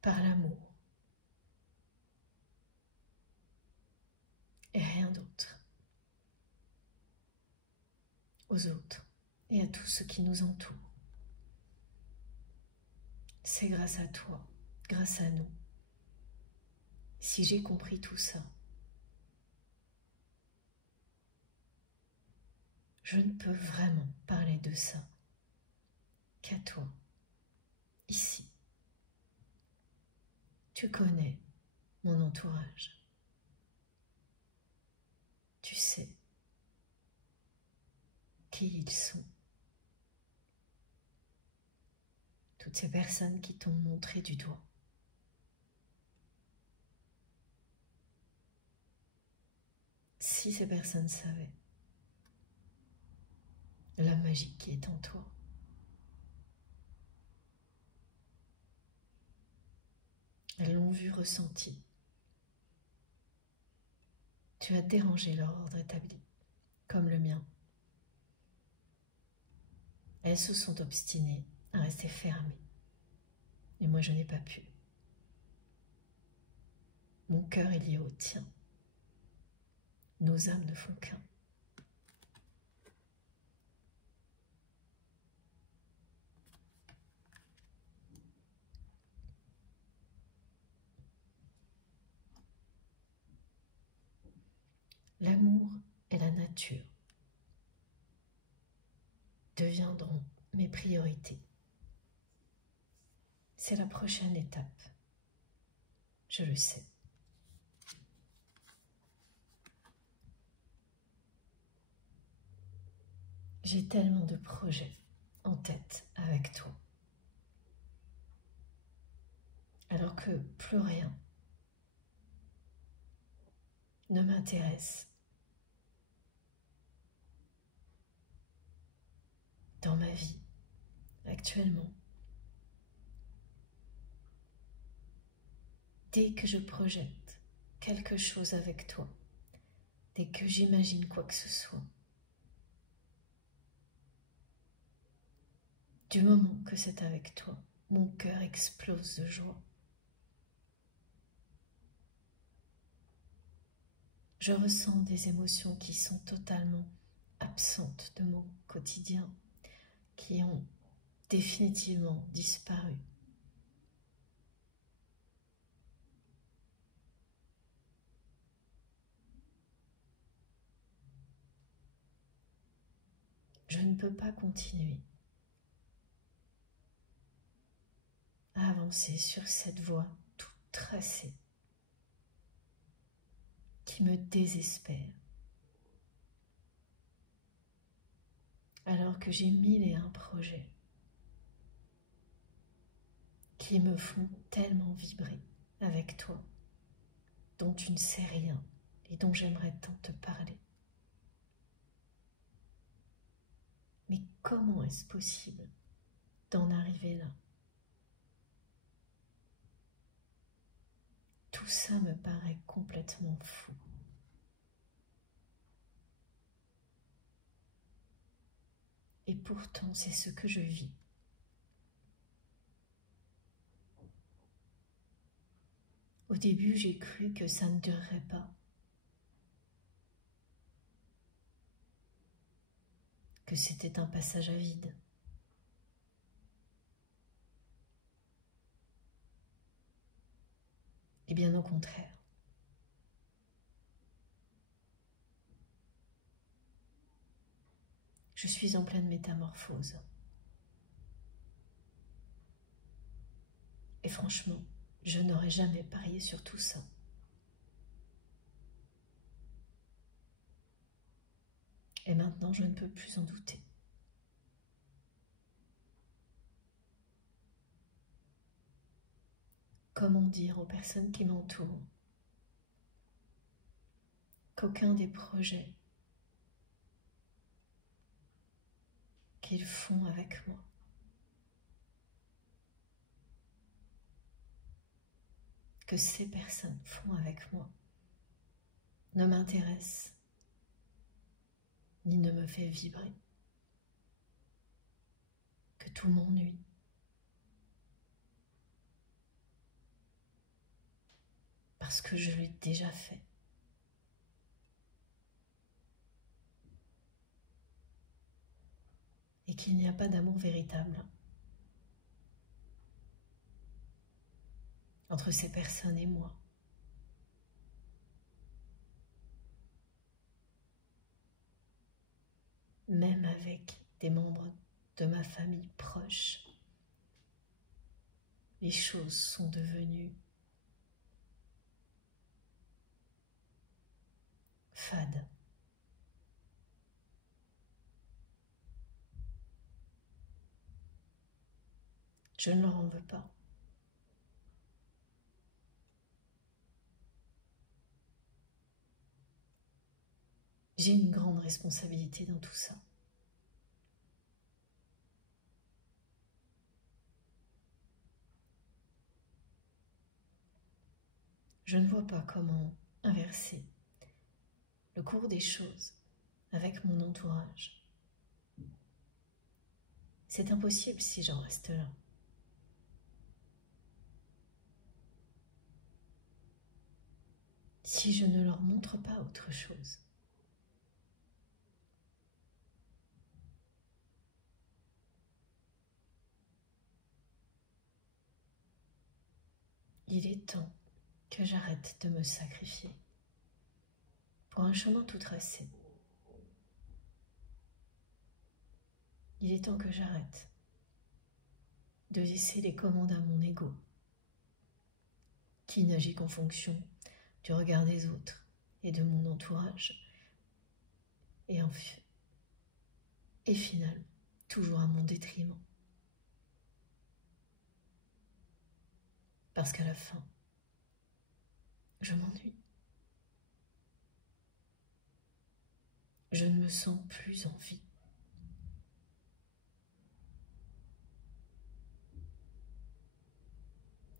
par l'amour et rien d'autre, aux autres et à tout ce qui nous entoure. C'est grâce à toi, grâce à nous, si j'ai compris tout ça. Je ne peux vraiment parler de ça qu'à toi, ici. Tu connais mon entourage. Tu sais qui ils sont. Toutes ces personnes qui t'ont montré du doigt. Si ces personnes savaient la magie qui est en toi, elles l'ont vu, ressenti. Tu as dérangé leur ordre établi, comme le mien. Elles se sont obstinées à rester fermées. Et moi, je n'ai pas pu. Mon cœur est lié au tien. Nos âmes ne font qu'un. L'amour et la nature deviendront mes priorités. C'est la prochaine étape, je le sais. J'ai tellement de projets en tête avec toi. Alors que plus rien ne m'intéresse dans ma vie actuellement. Dès que je projette quelque chose avec toi, dès que j'imagine quoi que ce soit, du moment que c'est avec toi, mon cœur explose de joie. Je ressens des émotions qui sont totalement absentes de mon quotidien, qui ont définitivement disparu. Je ne peux pas continuer à avancer sur cette voie toute tracée qui me désespère, alors que j'ai 1001 projets qui me font tellement vibrer avec toi, dont tu ne sais rien et dont j'aimerais tant te parler. Mais comment est-ce possible d'en arriver là? Tout ça me paraît complètement fou. Et pourtant, c'est ce que je vis. Au début, j'ai cru que ça ne durerait pas, que c'était un passage à vide. Et bien au contraire. Je suis en pleine métamorphose. Et franchement, je n'aurais jamais parié sur tout ça. Et maintenant, je ne peux plus en douter. Comment dire aux personnes qui m'entourent qu'aucun des projets qu'ils font avec moi que ces personnes font avec moi ne m'intéresse ni ne me fait vibrer, que tout m'ennuie. Parce que je l'ai déjà fait. Et qu'il n'y a pas d'amour véritable entre ces personnes et moi. Même avec des membres de ma famille proche, les choses sont devenues fades. Je ne leur en veux pas. J'ai une grande responsabilité dans tout ça. Je ne vois pas comment inverser le cours des choses avec mon entourage. C'est impossible si j'en reste là. Si je ne leur montre pas autre chose. Il est temps que j'arrête de me sacrifier. pour un chemin tout tracé. Il est temps que j'arrête de laisser les commandes à mon ego, qui n'agit qu'en fonction du regard des autres et de mon entourage, et finalement, toujours à mon détriment. Parce qu'à la fin, je m'ennuie. Je ne me sens plus en vie.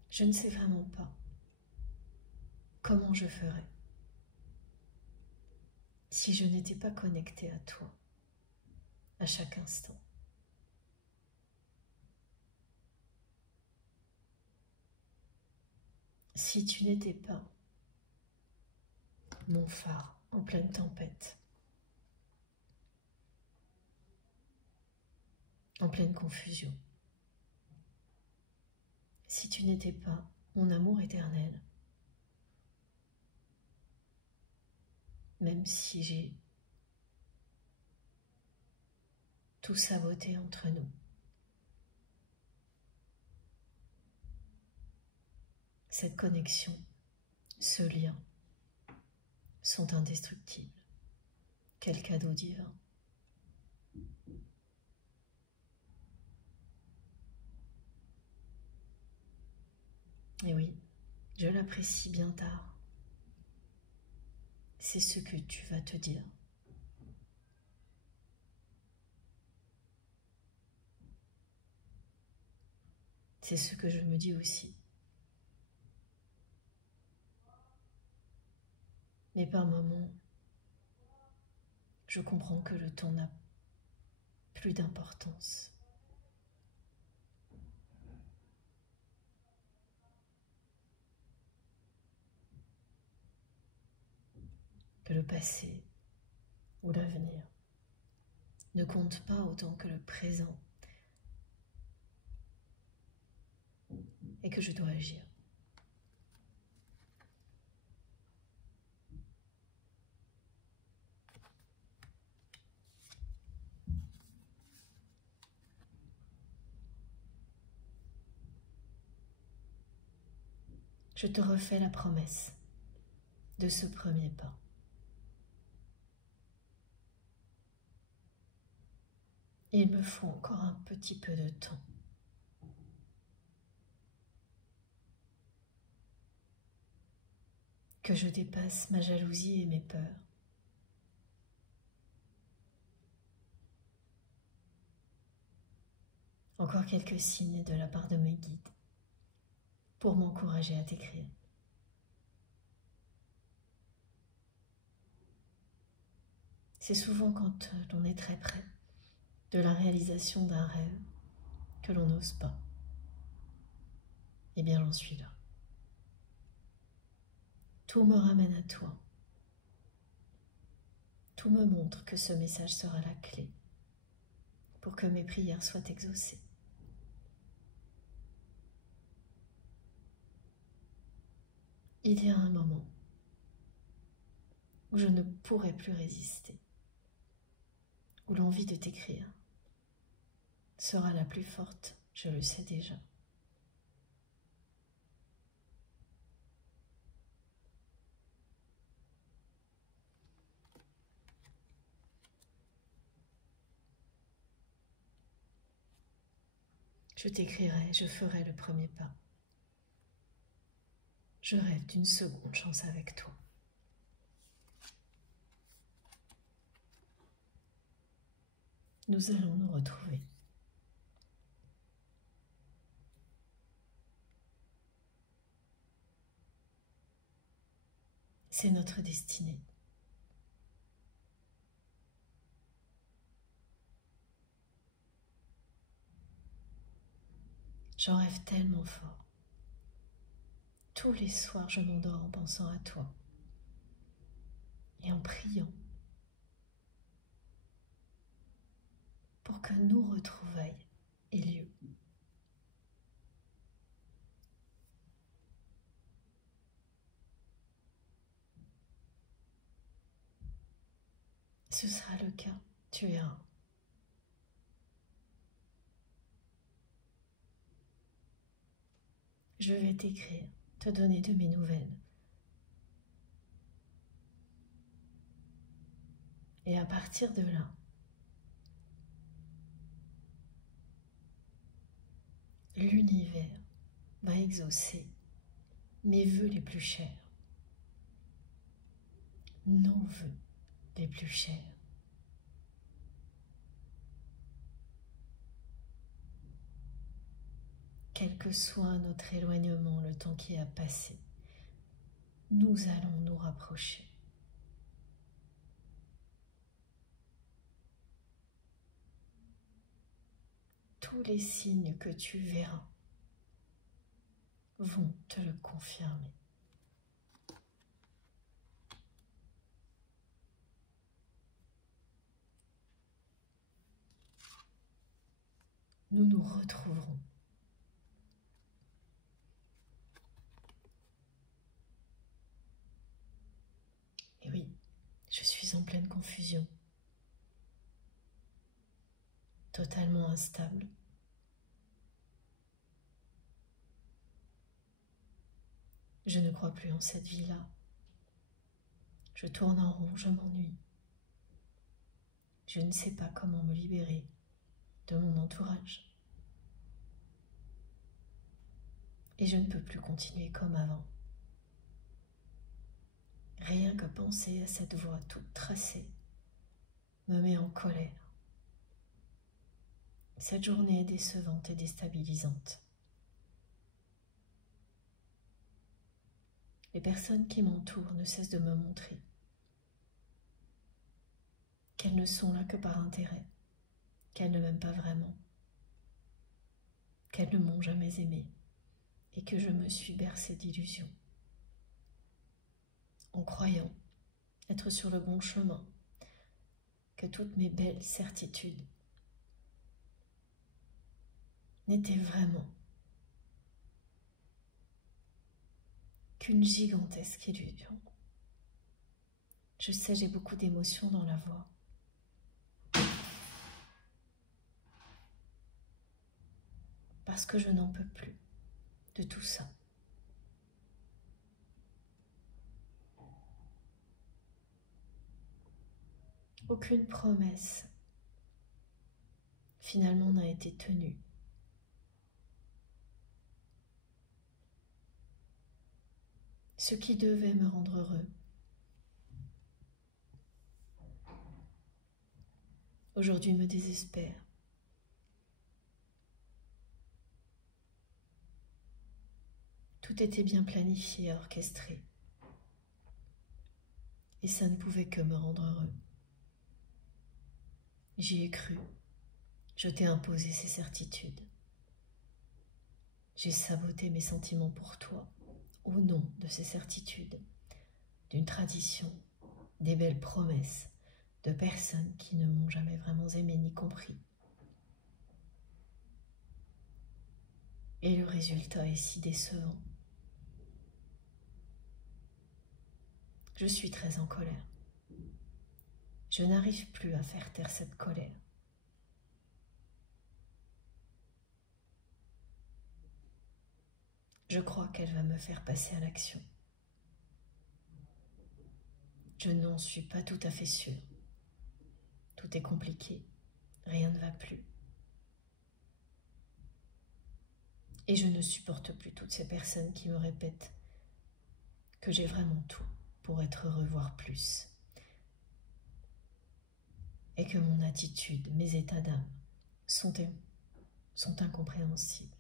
Je ne sais vraiment pas comment je ferais si je n'étais pas connectée à toi à chaque instant. Si tu n'étais pas mon phare en pleine tempête, en pleine confusion, si tu n'étais pas mon amour éternel, même si j'ai tout saboté entre nous, cette connexion, ce lien sont indestructibles. Quel cadeau divin! Et oui, je l'apprécie bien tard. C'est ce que tu vas te dire. C'est ce que je me dis aussi. Mais par moments, je comprends que le temps n'a plus d'importance. Que le passé ou l'avenir ne compte pas autant que le présent et que je dois agir. Je te refais la promesse de ce premier pas. Il me faut encore un petit peu de temps. Que je dépasse ma jalousie et mes peurs. Encore quelques signes de la part de mes guides pour m'encourager à t'écrire. C'est souvent quand l'on est très près de la réalisation d'un rêve que l'on n'ose pas. Eh bien, j'en suis là. Tout me ramène à toi. Tout me montre que ce message sera la clé pour que mes prières soient exaucées. Il y a un moment où je ne pourrai plus résister, où l'envie de t'écrire sera la plus forte, je le sais déjà. Je t'écrirai, je ferai le premier pas. Je rêve d'une seconde chance avec toi. Nous allons nous retrouver. C'est notre destinée. J'en rêve tellement fort. Tous les soirs, je m'endors en pensant à toi et en priant pour que nos retrouvailles aient lieu. Ce sera le cas, tu verras. Je vais t'écrire, te donner de mes nouvelles. Et à partir de là, l'univers va exaucer mes vœux les plus chers, nos vœux les plus chers. Quel que soit notre éloignement, le temps qui a passé, nous allons nous rapprocher. Tous les signes que tu verras vont te le confirmer. Nous nous retrouverons. Et oui, je suis en pleine confusion, totalement instable. Je ne crois plus en cette vie-là. Je tourne en rond, je m'ennuie. Je ne sais pas comment me libérer de mon entourage. Et je ne peux plus continuer comme avant. Rien que penser à cette voie toute tracée me met en colère. Cette journée est décevante et déstabilisante. Les personnes qui m'entourent ne cessent de me montrer qu'elles ne sont là que par intérêt, qu'elles ne m'aiment pas vraiment, qu'elles ne m'ont jamais aimée et que je me suis bercée d'illusions, en croyant être sur le bon chemin, que toutes mes belles certitudes n'étaient vraiment qu'une gigantesque illusion. Je sais, j'ai beaucoup d'émotions dans la voix. Parce que je n'en peux plus de tout ça. Aucune promesse, finalement, n'a été tenue. Ce qui devait me rendre heureux, aujourd'hui me désespère. Tout était bien planifié, orchestré. Et ça ne pouvait que me rendre heureux. J'y ai cru. Je t'ai imposé ces certitudes. J'ai saboté mes sentiments pour toi, au nom de ces certitudes, d'une tradition, des belles promesses, de personnes qui ne m'ont jamais vraiment aimé ni compris. Et le résultat est si décevant. Je suis très en colère. Je n'arrive plus à faire taire cette colère. Je crois qu'elle va me faire passer à l'action. Je n'en suis pas tout à fait sûre. Tout est compliqué, rien ne va plus. Et je ne supporte plus toutes ces personnes qui me répètent que j'ai vraiment tout pour être heureux, voire plus. Et que mon attitude, mes états d'âme sont incompréhensibles.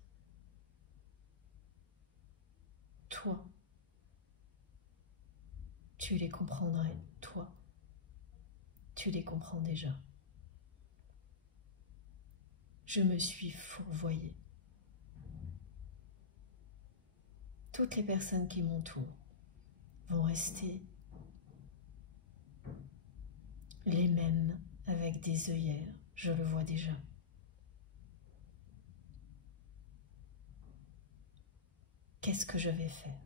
Toi, tu les comprendrais, toi, tu les comprends déjà. Je me suis fourvoyée. Toutes les personnes qui m'entourent vont rester les mêmes avec des œillères, je le vois déjà. Qu'est-ce que je vais faire?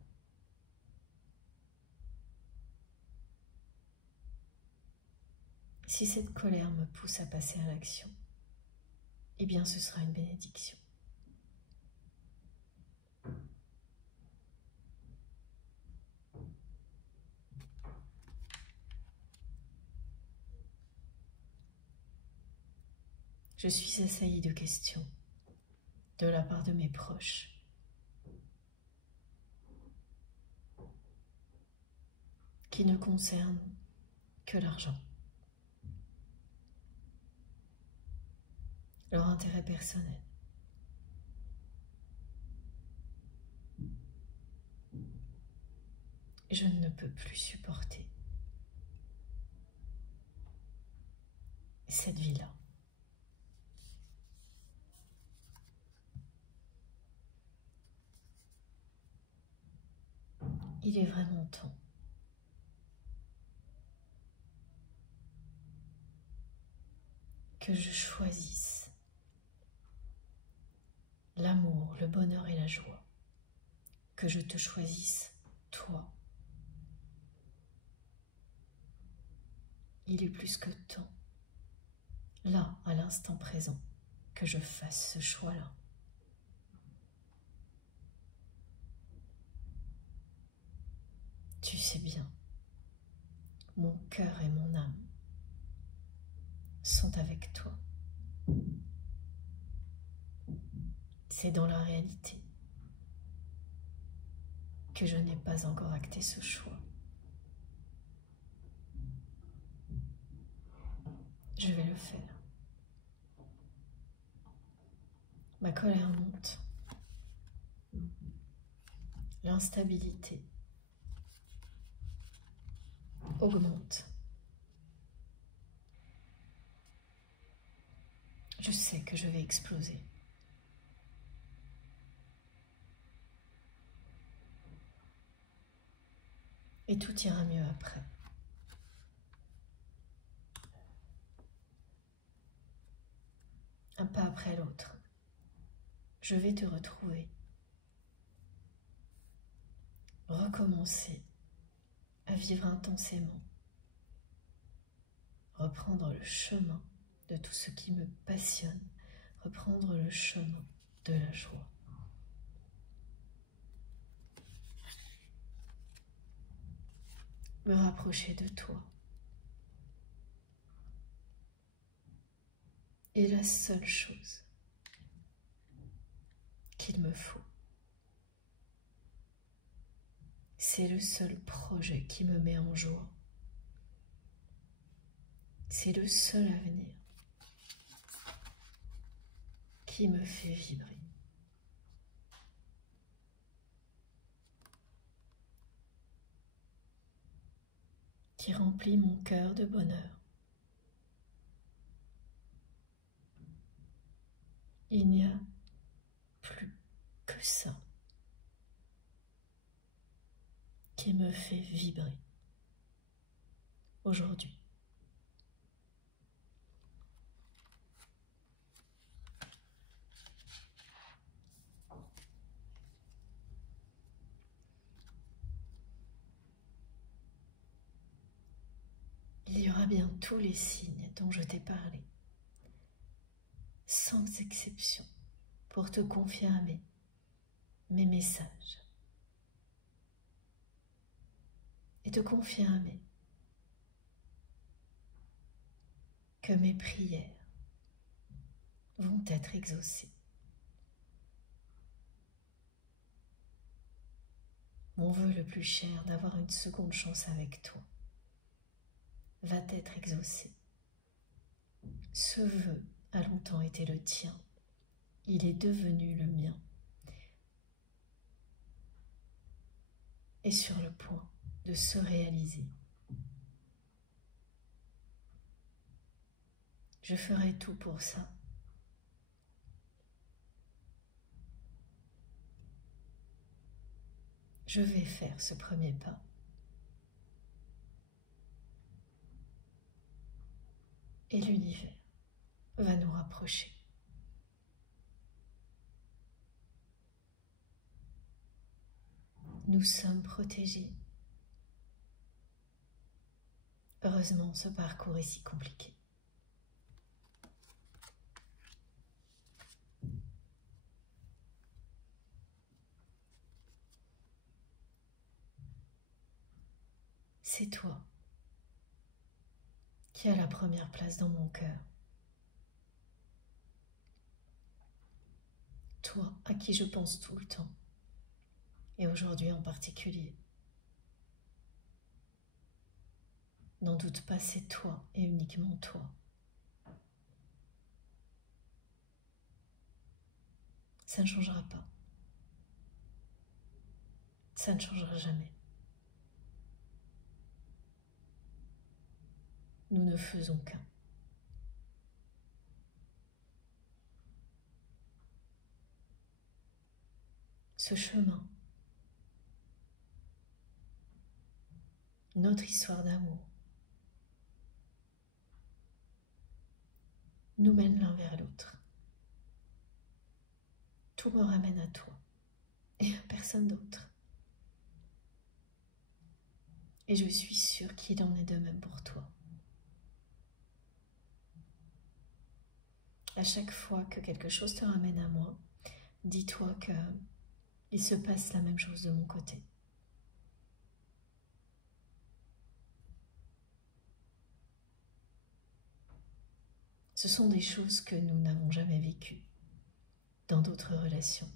Si cette colère me pousse à passer à l'action, eh bien ce sera une bénédiction. Je suis assaillie de questions de la part de mes proches. Qui ne concernent que l'argent, leur intérêt personnel. Je ne peux plus supporter cette vie-là. Il est vraiment temps que je choisisse l'amour, le bonheur et la joie, que je te choisisse, toi. Il est plus que temps, là, à l'instant présent, que je fasse ce choix-là. Tu sais bien, mon cœur et mon âme sont avec toi. C'est dans la réalité que je n'ai pas encore acté ce choix. Je vais le faire. Ma colère monte. L'instabilité augmente. Je sais que je vais exploser. Et tout ira mieux après. Un pas après l'autre, je vais te retrouver. Recommencer à vivre intensément. Reprendre le chemin de tout ce qui me passionne. Reprendre le chemin de la joie. Me rapprocher de toi. Et la seule chose qu'il me faut, c'est le seul projet qui me met en joie. C'est le seul avenir qui me fait vibrer. Qui remplit mon cœur de bonheur. Il n'y a plus que ça qui me fait vibrer aujourd'hui. Il y aura bien tous les signes dont je t'ai parlé, sans exception, pour te confirmer mes messages et te confirmer que mes prières vont être exaucées. Mon vœu le plus cher d'avoir une seconde chance avec toi va être exaucé. Ce vœu a longtemps été le tien, il est devenu le mien. Et sur le point de se réaliser. Je ferai tout pour ça. Je vais faire ce premier pas. Et l'univers va nous rapprocher. Nous sommes protégés. Heureusement, ce parcours est si compliqué. C'est toi qui as la première place dans mon cœur. Toi à qui je pense tout le temps, et aujourd'hui en particulier. N'en doute pas, c'est toi et uniquement toi. Ça ne changera pas. Ça ne changera jamais. Nous ne faisons qu'un. Ce chemin, notre histoire d'amour, nous mène l'un vers l'autre. Tout me ramène à toi et à personne d'autre. Et je suis sûre qu'il en est de même pour toi. À chaque fois que quelque chose te ramène à moi, dis-toi que il se passe la même chose de mon côté. Ce sont des choses que nous n'avons jamais vécues dans d'autres relations.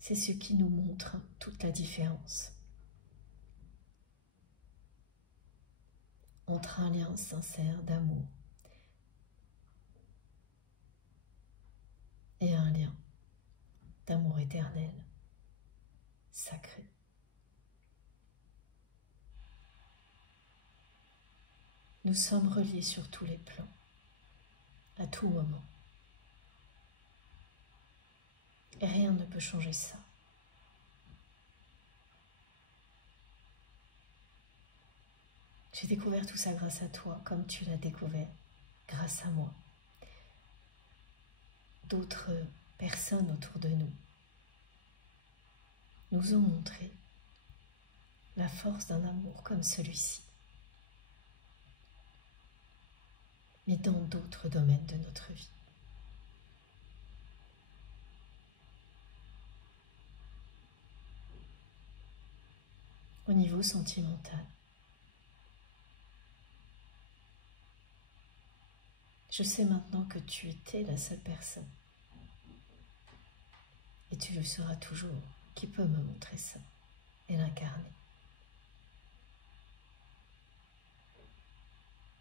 C'est ce qui nous montre toute la différence entre un lien sincère d'amour et un lien d'amour éternel, sacré. Nous sommes reliés sur tous les plans, à tout moment. Et rien ne peut changer ça. J'ai découvert tout ça grâce à toi, comme tu l'as découvert grâce à moi. D'autres personnes autour de nous nous ont montré la force d'un amour comme celui-ci, mais dans d'autres domaines de notre vie. Au niveau sentimental, je sais maintenant que tu étais la seule personne, et tu le seras toujours, qui peut me montrer ça et l'incarner,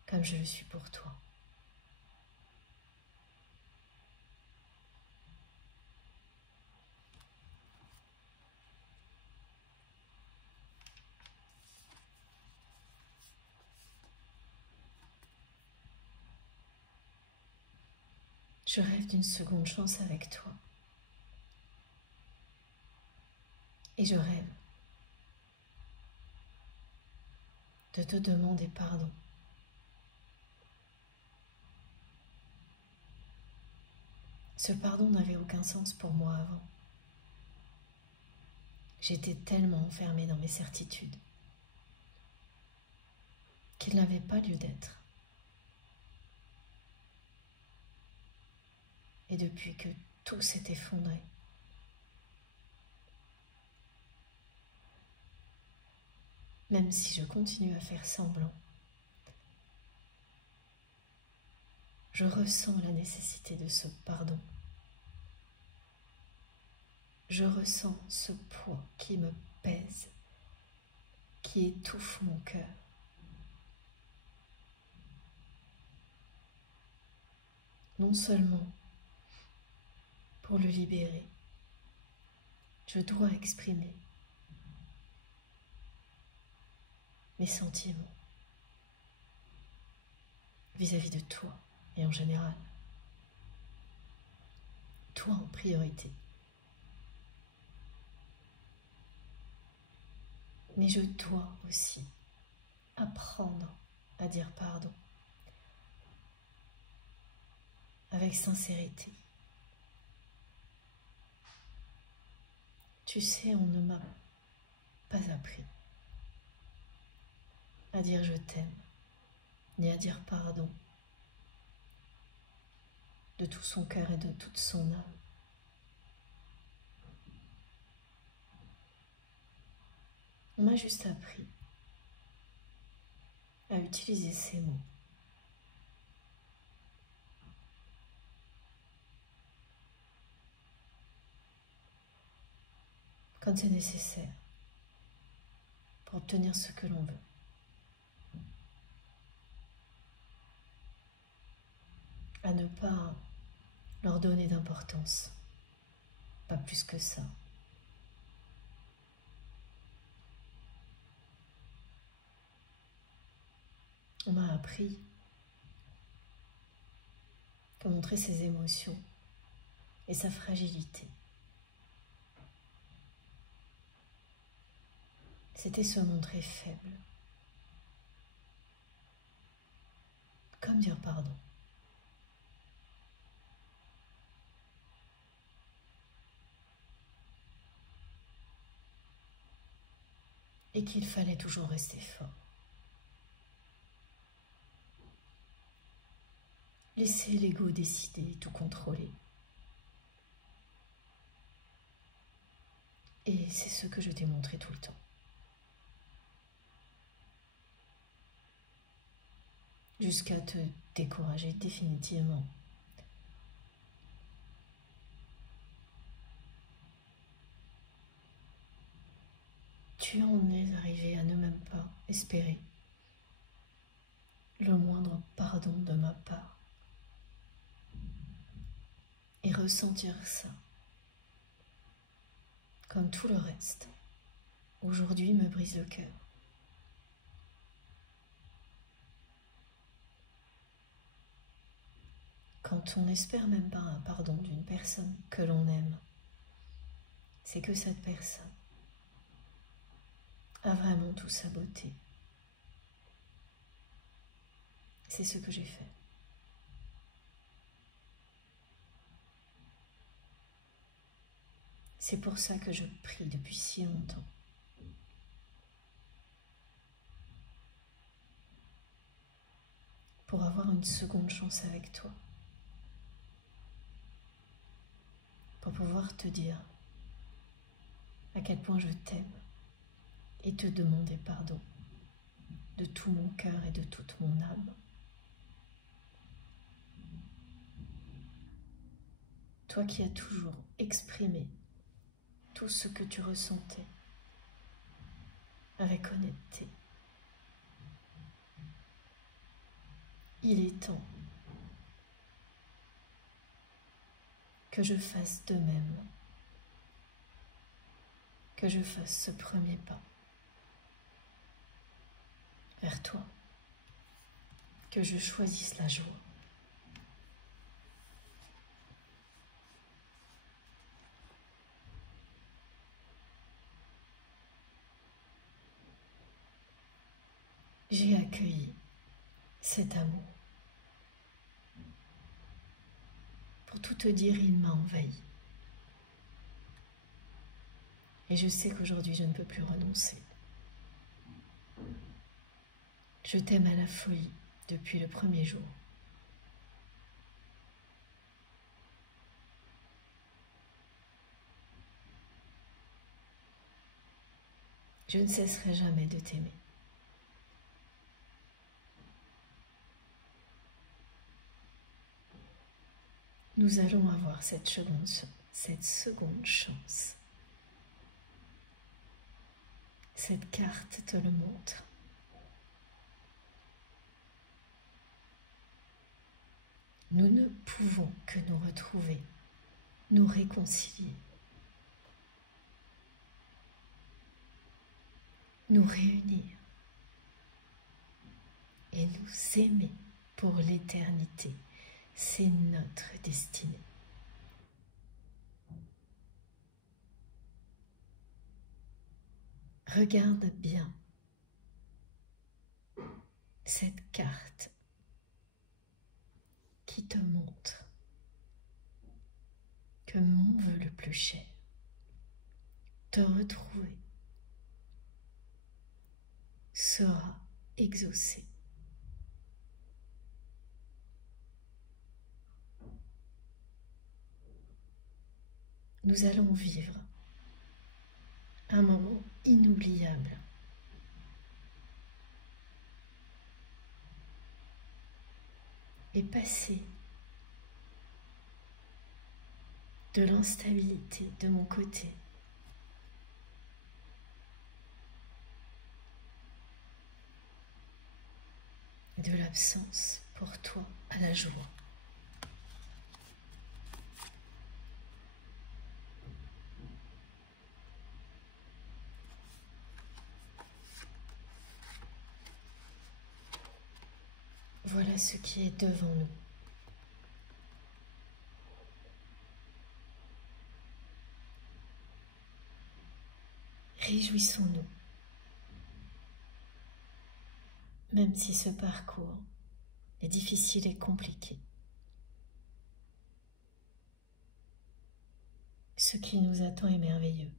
comme je le suis pour toi. Je rêve d'une seconde chance avec toi. Et je rêve de te demander pardon. Ce pardon n'avait aucun sens pour moi avant. J'étais tellement enfermée dans mes certitudes qu'il n'avait pas lieu d'être. Et depuis que tout s'est effondré, même si je continue à faire semblant, je ressens la nécessité de ce pardon. Je ressens ce poids qui me pèse, qui étouffe mon cœur. Non seulement pour le libérer, je dois exprimer mes sentiments vis-à-vis de toi et en général. Toi en priorité. Mais je dois aussi apprendre à dire pardon avec sincérité. Tu sais, on ne m'a pas appris à dire je t'aime, ni à dire pardon de tout son cœur et de toute son âme. On m'a juste appris à utiliser ces mots. Quand c'est nécessaire pour obtenir ce que l'on veut. À ne pas leur donner d'importance, pas plus que ça. On m'a appris qu'à montrer ses émotions et sa fragilité, c'était se montrer faible. Comme dire pardon. Et qu'il fallait toujours rester fort. Laisser l'ego décider, tout contrôler. Et c'est ce que je t'ai montré tout le temps. Jusqu'à te décourager définitivement. Tu en es arrivé à ne même pas espérer le moindre pardon de ma part. Et ressentir ça, comme tout le reste, aujourd'hui me brise le cœur. Quand on n'espère même pas un pardon d'une personne que l'on aime, c'est que cette personne a vraiment toute sa beauté. C'est ce que j'ai fait. C'est pour ça que je prie depuis si longtemps. Pour avoir une seconde chance avec toi. Pour pouvoir te dire à quel point je t'aime et te demander pardon de tout mon cœur et de toute mon âme. Toi qui as toujours exprimé tout ce que tu ressentais avec honnêteté. Il est temps que je fasse de même, que je fasse ce premier pas vers toi, que je choisisse la joie. J'ai accueilli cet amour. Pour tout te dire, il m'a envahi. Et je sais qu'aujourd'hui, je ne peux plus renoncer. Je t'aime à la folie depuis le premier jour. Je ne cesserai jamais de t'aimer. Nous allons avoir cette seconde chance. Cette carte te le montre. Nous ne pouvons que nous retrouver, nous réconcilier, nous réunir et nous aimer pour l'éternité. C'est notre destinée. Regarde bien cette carte qui te montre que mon vœu le plus cher te retrouver sera exaucé. Nous allons vivre un moment inoubliable. Et passer de l'instabilité de mon côté et de l'absence pour toi à la joie. Voilà ce qui est devant nous. Réjouissons-nous, même si ce parcours est difficile et compliqué. Ce qui nous attend est merveilleux.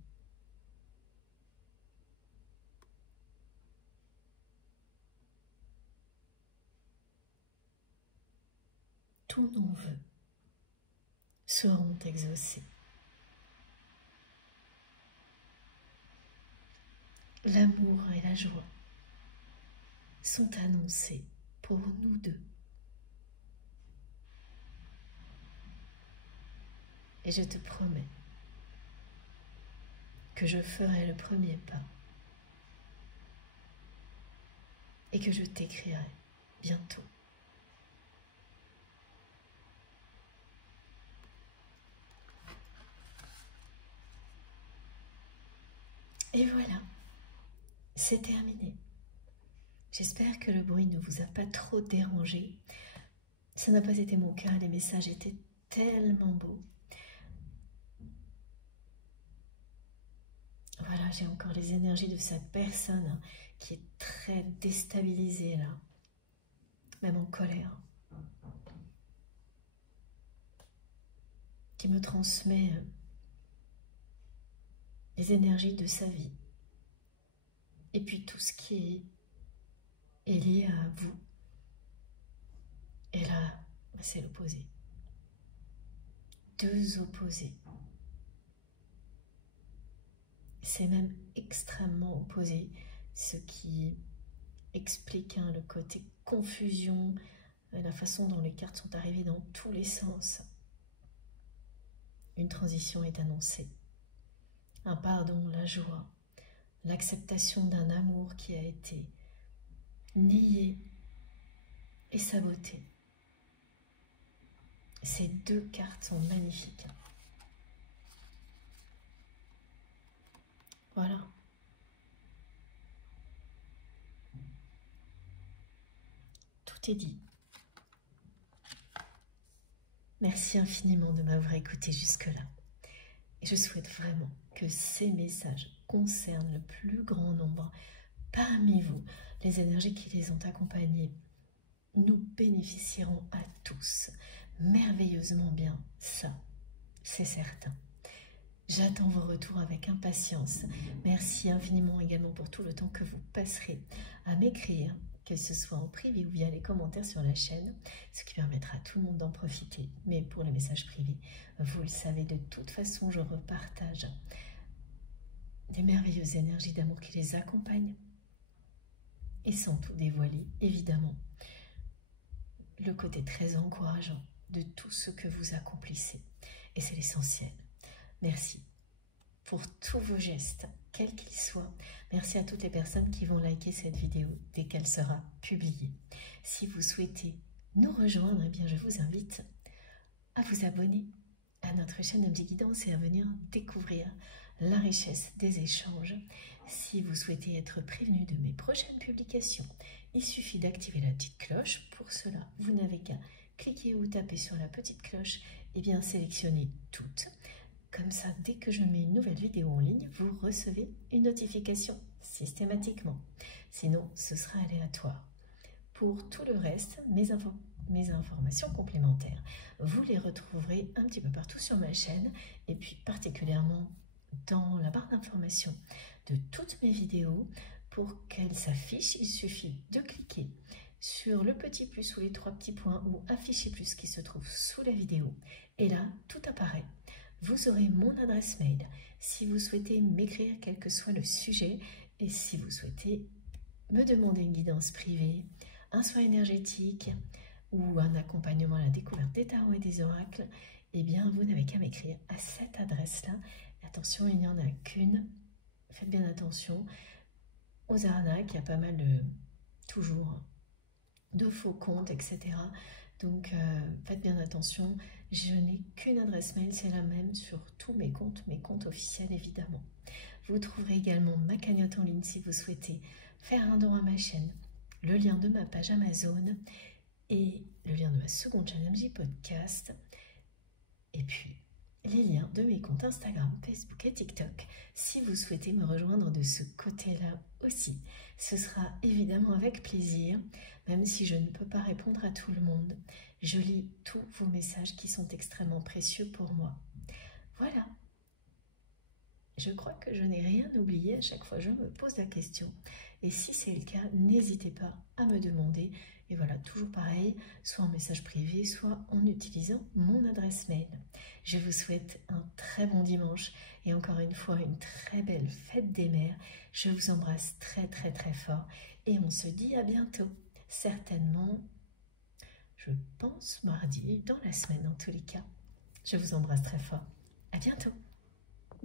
Tous nos vœux seront exaucés. L'amour et la joie sont annoncés pour nous deux. Et je te promets que je ferai le premier pas et que je t'écrirai bientôt. Et voilà, c'est terminé. J'espère que le bruit ne vous a pas trop dérangé. Ça n'a pas été mon cas, les messages étaient tellement beaux. Voilà, j'ai encore les énergies de cette personne qui est très déstabilisée là, même en colère, qui me transmet les énergies de sa vie. Et puis tout ce qui est lié à vous. Et là, c'est l'opposé. Deux opposés. C'est même extrêmement opposé, ce qui explique le côté confusion, la façon dont les cartes sont arrivées dans tous les sens. Une transition est annoncée. Un pardon, la joie, l'acceptation d'un amour qui a été nié et saboté. Ces deux cartes sont magnifiques. Voilà. Tout est dit. Merci infiniment de m'avoir écouté jusque-là. Et je souhaite vraiment que ces messages concernent le plus grand nombre parmi vous. Les énergies qui les ont accompagnés, nous bénéficierons à tous merveilleusement bien. Ça, c'est certain. J'attends vos retours avec impatience. Merci infiniment également pour tout le temps que vous passerez à m'écrire, que ce soit en privé ou via les commentaires sur la chaîne, ce qui permettra à tout le monde d'en profiter. Mais pour les messages privés, vous le savez, de toute façon, je repartage des merveilleuses énergies d'amour qui les accompagnent. Et sans tout dévoiler, évidemment, le côté très encourageant de tout ce que vous accomplissez. Et c'est l'essentiel. Merci pour tous vos gestes, quels qu'ils soient. Merci à toutes les personnes qui vont liker cette vidéo dès qu'elle sera publiée. Si vous souhaitez nous rejoindre, eh bien je vous invite à vous abonner à notre chaîne MJ Guidance et à venir découvrir la richesse des échanges. Si vous souhaitez être prévenu de mes prochaines publications, il suffit d'activer la petite cloche. Pour cela, vous n'avez qu'à cliquer ou taper sur la petite cloche et bien sélectionner toutes. Comme ça, dès que je mets une nouvelle vidéo en ligne, vous recevez une notification systématiquement. Sinon, ce sera aléatoire. Pour tout le reste, mes informations complémentaires, vous les retrouverez un petit peu partout sur ma chaîne et puis particulièrement dans la barre d'information de toutes mes vidéos. Pour qu'elles s'affichent, il suffit de cliquer sur le petit plus ou les 3 petits points ou afficher plus qui se trouve sous la vidéo. Et là, tout apparaît. Vous aurez mon adresse mail si vous souhaitez m'écrire quel que soit le sujet et si vous souhaitez me demander une guidance privée, un soin énergétique ou un accompagnement à la découverte des tarots et des oracles, eh bien vous n'avez qu'à m'écrire à cette adresse-là. Attention, il n'y en a qu'une. Faites bien attention aux arnaques, il y a pas mal toujours de faux comptes, etc. Donc faites bien attention, je n'ai qu'une adresse mail, c'est la même sur tous mes comptes officiels évidemment. Vous trouverez également ma cagnotte en ligne si vous souhaitez faire un don à ma chaîne, le lien de ma page Amazon et le lien de ma seconde chaîne MJ Podcast, et puis les liens de mes comptes Instagram, Facebook et TikTok si vous souhaitez me rejoindre de ce côté-là aussi. Ce sera évidemment avec plaisir, même si je ne peux pas répondre à tout le monde. Je lis tous vos messages qui sont extrêmement précieux pour moi. Voilà. Je crois que je n'ai rien oublié, à chaque fois je me pose la question. Et si c'est le cas, n'hésitez pas à me demander. Et voilà, toujours pareil, soit en message privé, soit en utilisant mon adresse mail. Je vous souhaite un très bon dimanche et encore une fois une très belle fête des mères. Je vous embrasse très très très fort et on se dit à bientôt. Certainement, je pense mardi, dans la semaine en tous les cas. Je vous embrasse très fort. À bientôt.